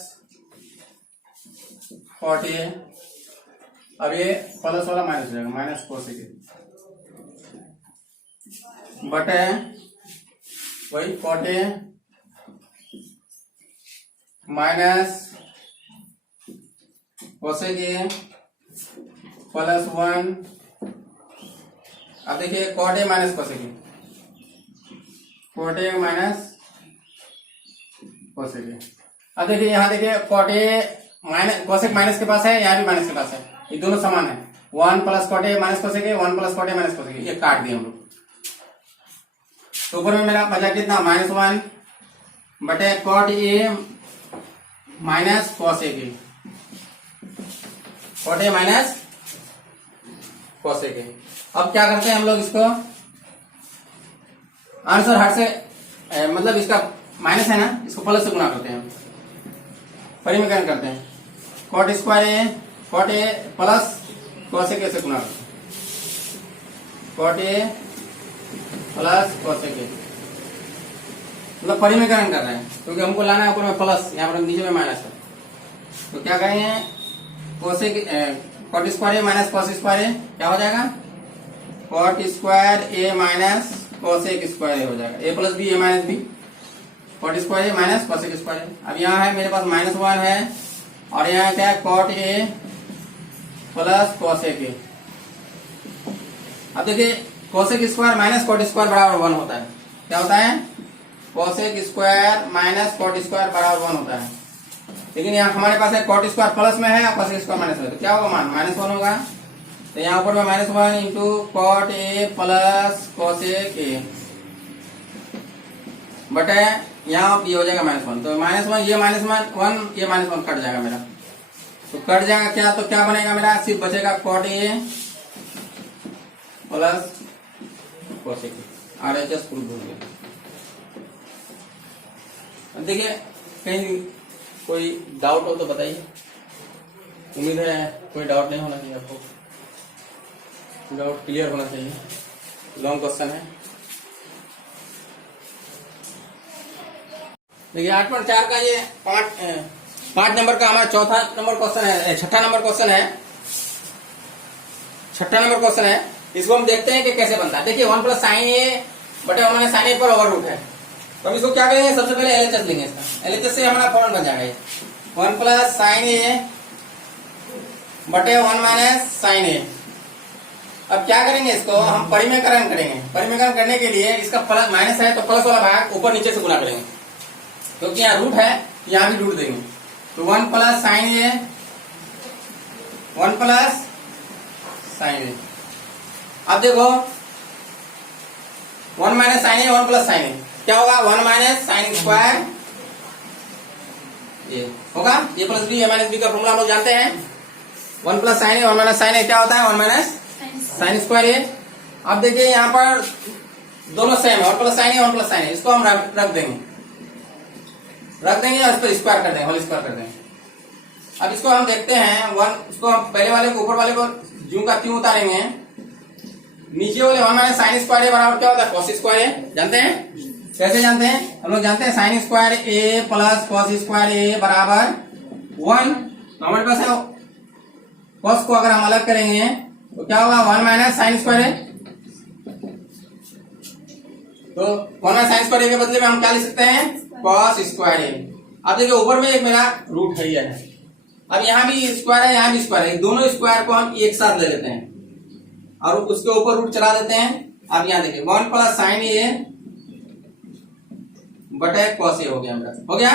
40। अब ये प्लस वाला माइनस हो जाएगा, माइनस कोसेक ए बटे वही cot A minus cosec A plus 1। अब देखिए cot A minus cosec A, cot A minus cosec A. अब देखिए यहाँ देखिए कॉट ए माइनस कोसेक माइनस के पास है, यहाँ भी माइनस के पास है, ये दोनों समान है। 1 plus cot A minus cosec A, 1 plus cot A minus cosec A, ये काट दिए हम लोग। तो ऊपर में मेरा बचा कितना, -1 बटे cot A minus cosec A, cot A minus cosec A. अब क्या करते हैं हम लोग, इसको आंसर हट से मतलब इसका माइनस है ना, इसको प्लस से गुना करते हैं, परिमीकरण करते हैं। Cot square A cot A plus cosec A से गुना करते हैं, cot A plus cosec A, मतलब परिमीकरण कर रहे हैं, क्योंकि हमको लाना है ऊपर में प्लस, यहाँ पर नीचे में माइनस है। तो क्या करेंगे, cosec cot square a minus cos square ए क्या हो जाएगा, cot square a minus cosec square a हो जाएगा, ए plus B A minus B, cot square a minus cosec square ए। अब यहाँ है मेरे पास -1 है और यहाँ क्या है cot A plus cosec A. अब देखिए cosec square minus cot square बराबर 1 होता है, क्या होता है, cosec square minus cot square बराबर 1 होता है। लेकिन यहाँ हमारे पास है कॉट स्क्वायर प्लस में है और कोसेक स्क्वायर माइनस में है, तो क्या होगा मान -1 होगा। तो यहाँ ऊपर में -1 into cot A plus cosec A बटे यहाँ ये हो जाएगा -1। तो -1 ये -1 ये -1 कट जाएगा मेरा, तो कट जाएगा क्या, तो क्या बनेगा मेरा, सिर्फ बचेगा cot A plus cosec A. RHS proof हो गया। देखिए कहीं कोई डाउट हो तो बताइए, उम्मीद है कोई डाउट नहीं होना चाहिए, आपको डाउट क्लियर होना चाहिए। लॉन्ग क्वेश्चन है। देखिए 8.4 का ये 5 नंबर का हमारा चौथा नंबर क्वेश्चन है, छठा नंबर क्वेश्चन है। इसको हम देखते हैं कि कैसे बनता है। देखिए 1 प्लस साइन ए बटे हमारे साइन ए पर ओवर रूट है, तो हम इसको क्या करेंगे, सबसे पहले एलएचएस लेंगे। इसका एलएचएस से हमारा फॉर्मूला बन जाएगा 1 प्लस साइन ए बटे 1 माइनस साइन ए। अब क्या करेंगे, इसको हम परिमेयकरण करेंगे। परिमेयकरण करने के लिए इसका प्लस माइनस है तो प्लस वाला भाग ऊपर नीचे से गुना करेंगे, क्योंकि यहाँ रूट है यहाँ भी रूट देंगे, तो 1 plus sine A, 1 plus sine a. अब देखो 1 माइनस साइन ए, 1 प्लस साइन ए क्या होगा, 1 माइनस साइन स्क्वायर ए होगा। A plus B, A minus B का फॉर्मूला हम लोग जानते हैं। 1 प्लस साइन ए, 1 माइनस साइन ए क्या होता है, 1 माइनस साइन स्क्वायर ए। अब देखिए यहाँ पर दोनों सेम है, 1 प्लस साइन ए, 1 प्लस साइन ए, इसको हम रख देंगे और इस पर स्क्वायर कर देंगे, होल स्क्वायर कर देंगे। अब इसको हम देखते हैं, 1 इसको हम पहले वाले को ऊपर वाले को ज्यों का त्यों उतारेंगे। नीचे वाले 1 माइनस साइन स्क्वायर ए बराबर क्या होता है, कॉस स्क्वायर ए। जानते हैं कैसे जानते हैं, हम लोग जानते हैं sign square a plus cos square ए बराबर 1। तो हमारे पास है कॉस को अगर हम अलग करेंगे तो क्या होगा, 1 माइनस साइन स्क्वायर ए। तो 1 माइनस साइन स्क्वायर ए के बदले में हम क्या लिख सकते हैं, कॉस स्क्वायर ए। अब देखिए ऊपर में एक मेरा रूट है, ये है। अब यहाँ भी स्क्वायर है, यहाँ भी स्क्वायर है, दोनों स्क्वायर को हम एक साथ ले लेते हैं और उसके ऊपर रूट चला देते हैं। अब यहाँ देखिए 1 प्लस साइन ए बटे कॉस ए हो गया मेरा, हो गया।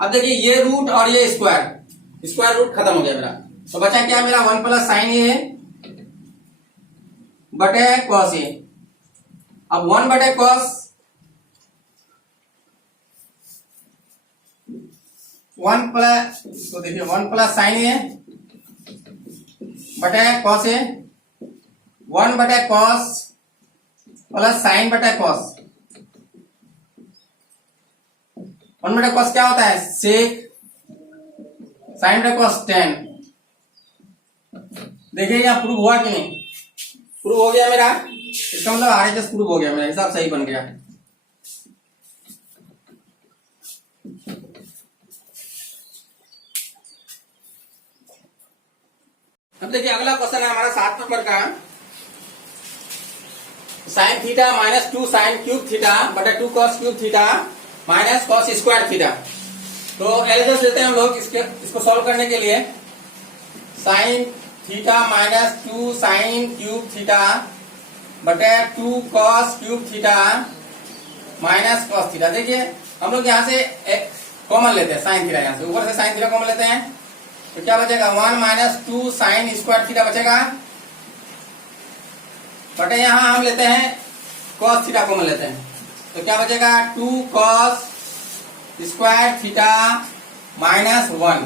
अब देखिए ये रूट और ये स्क्वायर रूट खत्म हो गया मेरा, तो बचा क्या मेरा, 1 प्लस साइन ए बटे कॉस ए। अब 1 बटे कॉस 1 प्लस, तो देखिए 1 प्लस साइन ए बटे कॉस ए, 1 बटे कॉस प्लस साइन बटे कॉस। 1 बटे कॉस क्या होता है, सेक, साइन बटे कॉस tan। देखिए यहाँ प्रूव हुआ कि नहीं, प्रूव हो गया मेरा, इसका मतलब RHS प्रूव हो गया, मेरा हिसाब सही बन गया। अब देखिए अगला क्वेश्चन है हमारा 7 नंबर का, sign theta minus 2 sign cube theta बटे 2 cos cube theta minus cos square theta. तो एलजेब्रा लेते हैं हम लोग इसको सॉल्व करने के लिए। Sign theta minus 2 sign cube theta बटे 2 cos cube theta minus cos theta. देखिए हम लोग यहाँ से एक कॉमन लेते हैं, साइन थीटा, यहाँ से ऊपर से साइन थीटा कॉमन लेते हैं, तो क्या बचेगा, 1 माइनस 2 साइन स्क्वायर थीटा बचेगा बटे यहाँ हम लेते हैं कॉस थीटा कॉमन लेते हैं, तो क्या बचेगा, 2 cos square theta minus 1।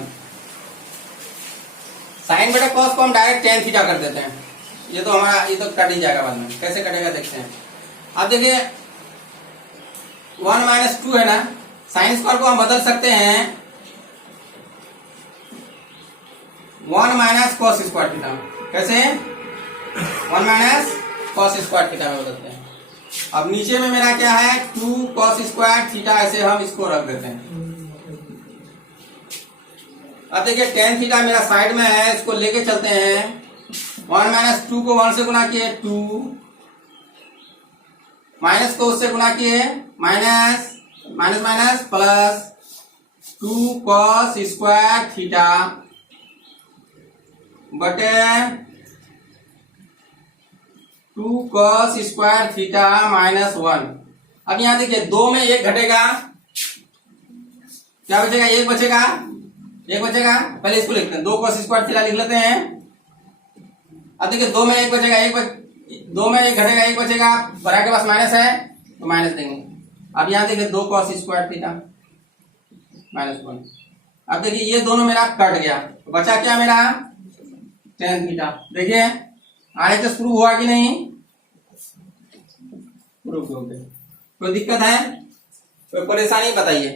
Sine बटे कॉस को हम डायरेक्ट टेन थीटा कर देते हैं, ये तो हमारा ये तो कट ही जाएगा बाद में, कैसे कटेगा देखते हैं। अब देखिए 1 माइनस 2 है ना, साइन स्क्वायर को हम बदल सकते हैं 1 माइनस कॉस स्क्वायर थीटा। कैसे, 1 माइनस कॉस स्क्वायर थीटा में बदलते हैं। अब नीचे में मेरा क्या है, 2 कॉस स्क्वायर थीटा, ऐसे हम इसको रख देते हैं। अब देखिए टेन थीटा मेरा साइड में है, इसको लेके चलते हैं। 1 माइनस 2 को 1 से गुना किए 2, माइनस को उससे गुना किए minus, minus minus plus 2 cos square theta बटे 2 कॉस स्क्वायर थीटा माइनस 1। अब यहां देखिए 2 में 1 घटेगा, क्या बचेगा, 1 बचेगा, 1 बचेगा। पहले इसको लिखते हैं, 2 कॉस स्क्वायर थीटा लिख लेते हैं। अब देखिए 2 में 1 बचेगा, 2 में 1 घटेगा, 1 बचेगा, बड़ा के पास माइनस है तो माइनस देंगे। अब यहां देखिए 2 कॉस स्क्वायर थीटा माइनस 1। अब देखिए ये दोनों मेरा कट गया, तो बचा क्या मेरा, टेन थीटा। देखिए RHS प्रूव हुआ कि नहीं, प्रूव हो गया। कोई दिक्कत है, कोई परेशानी बताइए।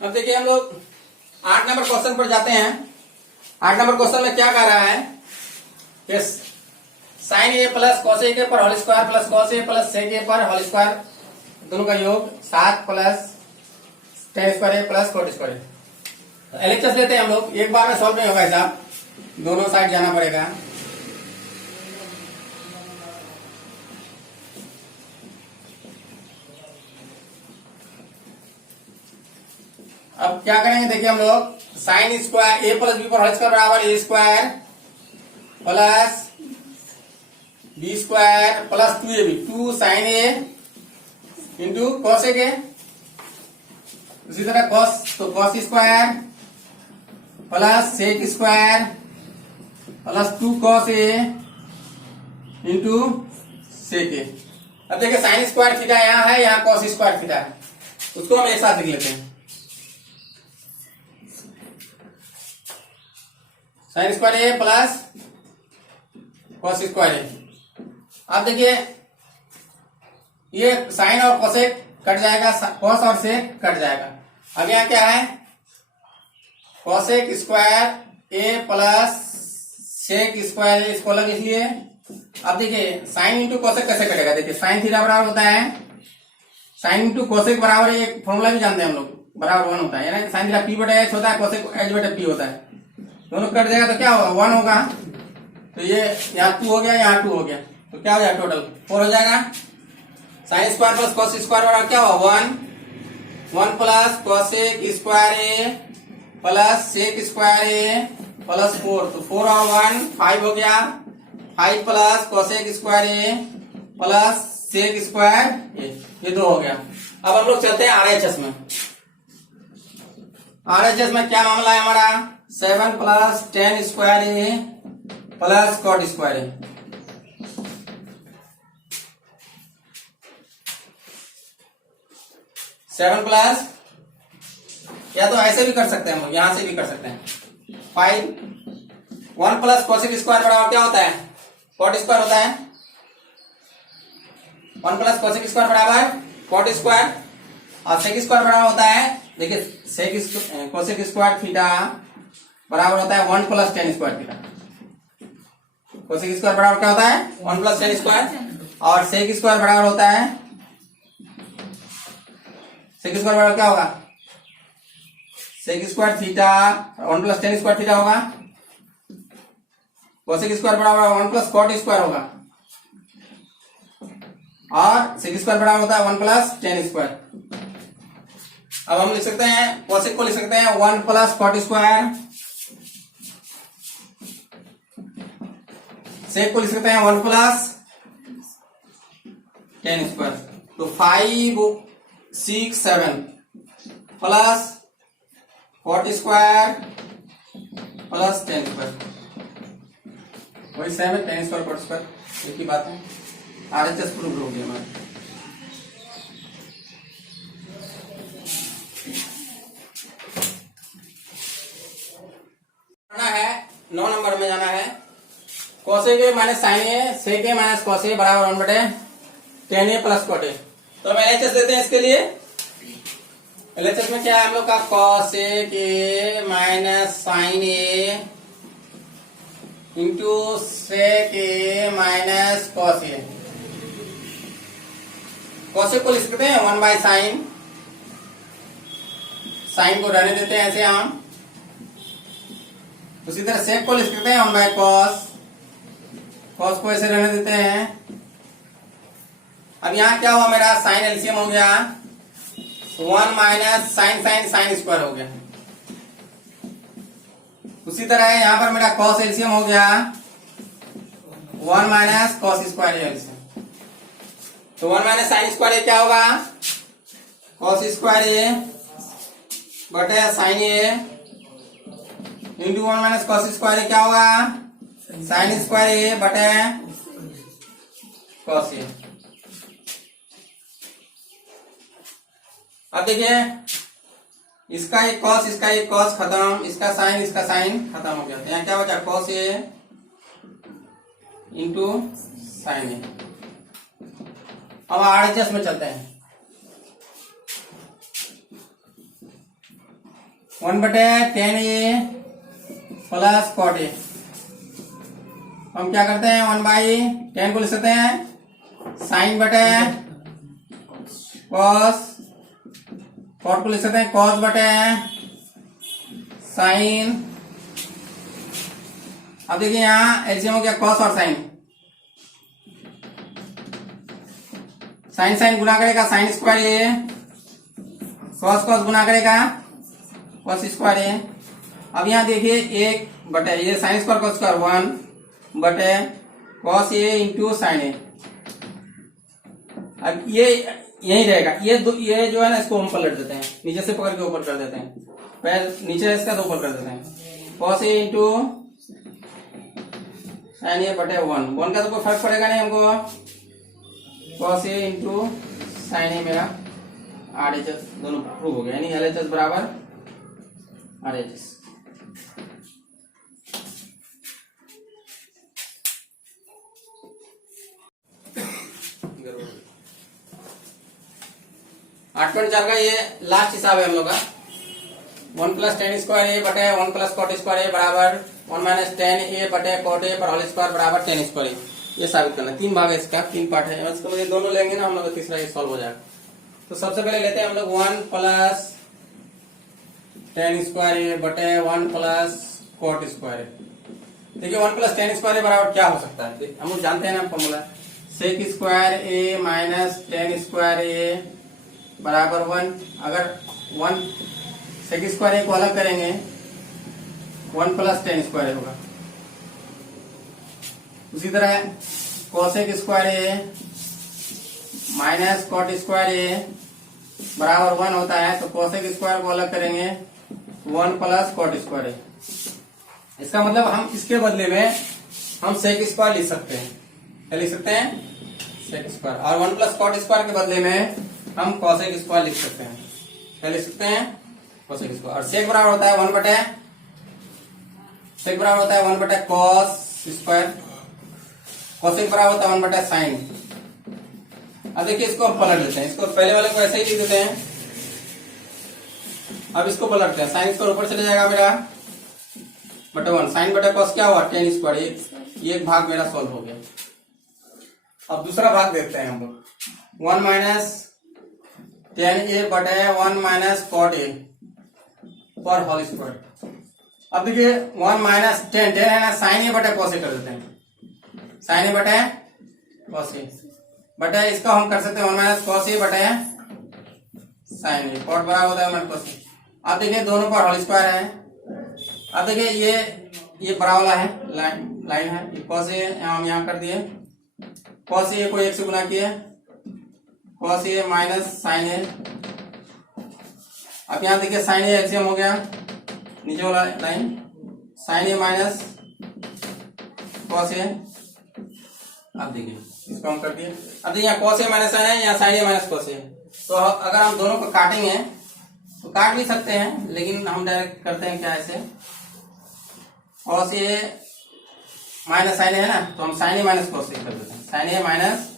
अब देखिए हम लोग 8 नंबर क्वेश्चन पर जाते हैं। 8 नंबर क्वेश्चन में क्या कह रहा है, sign A plus cos a के पर whole square plus cos A plus sec ए पर होल स्क्वायर, दोनों का योग 7 plus ten square a plus coat square A. LHS लेते हैं हम लोग, एक बार में सॉल्व नहीं होगा हिसाब, दोनों साइड जाना पड़ेगा। अब क्या करेंगे, देखिए हम लोग sine square a plus b पर होल स्क्वायर बराबर ए square plus B square plus 2ab, 2 sine A into cos a के उसी तरह कॉस, तो cos square plus sec square plus 2 cos a into sec a. अब देखिए साइन स्क्वायर थीटा यहाँ है, यहाँ कॉस स्क्वायर थीटा है, उसको हम एक साथ लिख लेते हैं। Sign square a plus cos square ए। अब देखिए ये साइन और कोसेक कट जाएगा, कॉस और सेक कट जाएगा। अब यहाँ क्या है, cosec square a plus sec square ए, इसको अलग इसलिए। अब देखिए साइन इंटू कोसेक कैसे कटेगा, देखिए साइन थीटा बराबर होता है साइन इंटू कोसेक बराबर, एक फॉर्मूला भी जानते हैं हम लोग, बराबर 1 होता है, यानी साइन थीटा पी बटे एच होता है, कोसेक एच बटे पी होता है। दोनों कट जाएगा तो क्या होगा, 1 होगा। तो ये यहाँ 2 हो गया, यहाँ 2 हो गया, तो क्या हो जाएगा, टोटल 4 हो जाएगा। Sign square plus cos square बराबर क्या होगा, 1 plus cosec square a plus sec square a plus 4, तो 4 और 1 5 हो गया। 5 plus cosec square a plus sec square ए, ये 2 हो गया। अब हम लोग चलते हैं आरएचएस में। आरएचएस में क्या मामला है हमारा, 7 plus 10 square a plus cot square A. Seven plus, या तो ऐसे भी कर सकते हैं हम लोग, यहां से भी कर सकते हैं। 5 1 प्लस कोसेक स्क्वायर बराबर क्या होता है, कॉट स्क्वायर होता है। 1 प्लस कोसेक स्क्वायर बराबर कॉट स्क्वायर, और सेक स्क्वायर बराबर होता है, देखिए सेक कोसेक स्क्वायर थीटा बराबर होता है 1 plus 10 square theta. Cosec square बराबर क्या होता है, 1 प्लस 10 स्क्वायर, और सेक स्क्वायर बराबर होता है, सेक स्क्वायर बराबर क्या होगा, sec square theta 1 plus 10 square theta होगा। कोसेक स्क्वायर बराबर 1 प्लस कॉट स्क्वायर होगा, और सेक स्क्वायर बराबर होता है 1 प्लस 10 स्क्वायर। अब हम लिख सकते हैं, कोसेक को लिख सकते हैं 1 प्लस कॉट स्क्वायर, सेक को लिख सकते हैं 1 प्लस 10 स्क्वायर। तो 5 6 7 plus cot square plus 10 square, वही 7 10 स्क्वायर कॉट स्क्वायर, एक ही बात है। आरएचएस प्रूव हो गया हमारा। है 9 नंबर में जाना है, cosec A minus sine a sec A minus cos a बराबर 1 बटे 10 ए प्लस कॉट ए। तो हम एलएचएस देते हैं इसके लिए। एलएचएस में क्या है हम लोग का, cosec A minus sine A into sec A minus cos A. Cosec को लिख सकते हैं 1 बाई साइन, साइन को रहने देते हैं ऐसे हम। उसी तरह सेक को लिख सकते हैं 1 बाई कॉस, कॉस को ऐसे रहने देते हैं। अब यहां क्या हुआ, मेरा साइन एलसीएम हो गया 1 minus sine sine sine square हो गया। उसी तरह यहां पर मेरा कॉस एलसीएम हो गया 1 माइनस कॉस स्क्वायर एलसीएम। तो 1 माइनस साइन स्क्वायर ए क्या होगा, कॉस स्क्वायर ए बटे साइन ए इंटू 1 माइनस कॉस स्क्वायर ए क्या होगा, साइन स्क्वायर ए बटे कॉस ए। अब देखिए इसका एक कॉस, इसका एक कॉस खत्म, इसका साइन खत्म हो गया। तो यहाँ क्या बचा, cos a into sine a. अब आरएचएस में चलते हैं। 1 बटे 10 ए प्लस कॉट ए। हम क्या करते हैं, 1 बाई 10 को लिख सकते हैं साइन बटे कॉस, कॉट को लिख सकते हैं कॉस बटे साइन। अब देखिए यहाँ एलसीएम हो गया कॉस और साइन, साइन साइन गुना करेगा साइन स्क्वायर ए, कॉस कॉस गुना करेगा कॉस स्क्वायर ए। अब यहाँ देखिए 1 बटे ये साइन स्क्वायर कॉस स्क्वायर 1 बटे cos a into sine a. अब ये यही रहेगा। ये जो है ना, इसको हम पलट देते हैं, नीचे से पकड़ के ऊपर कर देते हैं, पहले नीचे इसका तो ऊपर कर देते हैं। cos a into sin a बटे 1 का तो कोई फर्क पड़ेगा नहीं हमको। cos a into sin a मेरा RHS दोनों प्रूव हो गया, यानी LHS बराबर RHS। 8.4 का ये लास्ट हिसाब है हम लोग का। 1 प्लस टेन स्क्वायर ए बटे 1 प्लस कॉट स्क्वायर ए बराबर 1 माइनस टेन ए बटे कॉट ए पर होल स्क्वायर बराबर टेन स्क्वायर ए। ये साबित करना है। 3 भाग है इसका, 3 पार्ट है। इसको ये दोनों लेंगे ना हम लोग, तीसरा ये सॉल्व हो जाएगा। तो सबसे पहले लेते हैं हम लोग 1 प्लस टेन स्क्वायर ए बटे 1 प्लस कॉट स्क्वायर ए। देखिए 1 प्लस टेन स्क्वायर ए बराबर क्या हो सकता है, हम लोग जानते हैं ना formula, sec square a minus tan square ए बराबर 1। अगर 1 सेक स्क्वायर ए को अलग करेंगे 1 प्लस टेन स्क्वायर ए होगा। उसी तरह cosec square a minus cot square ए बराबर 1 होता है, तो कोसेक स्क्वायर को अलग करेंगे 1 प्लस कॉट स्क्वायर ए। इसका मतलब हम इसके बदले में हम सेक स्क्वायर लिख सकते हैं। क्या लिख सकते हैं? Sec square. और 1 प्लस कॉट स्क्वायर के बदले में हम कोसेक स्क्वायर लिख सकते हैं। क्या लिख सकते हैं? Cosec square. और सेक बराबर होता है 1 बटे सेक बराबर होता है 1 बटे कॉस स्क्वायर। कोसेक बराबर होता है 1 बटे साइन। अब देखिए इसको हम पलट लेते हैं, इसको पहले वाले को ऐसे ही लिख देते हैं। अब इसको पलटते हैं, साइन स्क्वायर ऊपर चले जाएगा मेरा बटे 1, साइन बटे कॉस क्या हुआ टेन स्क्वायर। ये एक भाग मेरा सॉल्व हो गया। अब दूसरा भाग देखते हैं हम लोग, 1 माइनस टेन ए बटे 1 माइनस कॉट ए पर होल स्क्वायर। अब देखिए 1 माइनस टेन है ना, साइन ए बटे कॉस ए कर देते हैं, साइन ए बटे कॉस ए बटे इसका हम कर सकते हैं 1 माइनस कॉस ए बटे साइन ए, कॉट बराबर होता है 1 माइनस कॉस ए। अब देखिए दोनों पर होल स्क्वायर है। अब देखिए ये बड़ा वाला है, लाइन है, ये कॉस ए हम यहाँ कर दिए, कॉस ए को 1 से गुना किए, cos A minus sine a. अब यहाँ देखिए साइन ए एलसीएम हो गया, नीचे वाला line sign A minus cos a. अब देखिए इसको हम कर दिए। अब देखिए यहाँ कॉस ए माइनस साइन है, यहाँ साइन ए माइनस कॉस ए। तो अगर हम दोनों को काटेंगे तो काट भी सकते हैं, लेकिन हम डायरेक्ट करते हैं क्या, ऐसे cos A minus sine a है ना, तो हम साइन ए माइनस कॉस ए कर देते हैं, साइन ए माइनस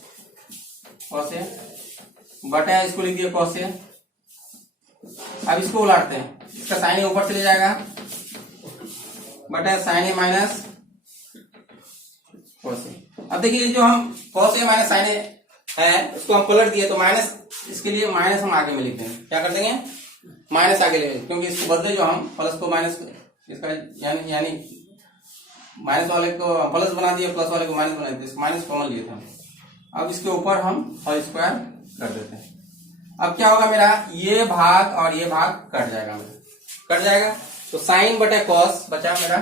कॉस ए बटा इसको लिख दिए कॉस ए। अब इसको उलाटते हैं, इसका साइन ए ऊपर चले जाएगा बटा sign A minus cos a. अब देखिए जो हम cos A minus sine a है उसको हम पलट दिए, तो माइनस, इसके लिए माइनस हम आगे में लिख देंगे। क्या कर देंगे? माइनस आगे ले, क्योंकि इसको बदले जो हम प्लस को माइनस, इसका यानी माइनस वाले को प्लस बना दिए, प्लस वाले को माइनस बना दिए, माइनस कॉमन लिए थे। अब इसके ऊपर हम होल स्क्वायर कर देते हैं। अब क्या होगा मेरा, ये भाग और ये भाग कट जाएगा, मेरा कट जाएगा। तो साइन बटे कॉस बचा मेरा,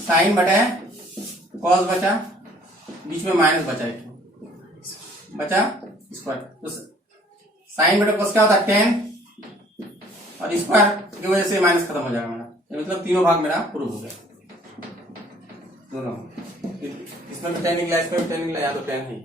साइन बटे कॉस बचा, बीच में माइनस बचा, एक बचा स्क्वायर। तो साइन बटे कॉस क्या होता है 10, और स्क्वायर की वजह से माइनस खत्म हो जाएगा मेरा। मतलब तीनों भाग मेरा प्रूव हो गया दोनों। इसमें भी 10 निकला, इसमें भी 10 निकला, या तो 10 ही।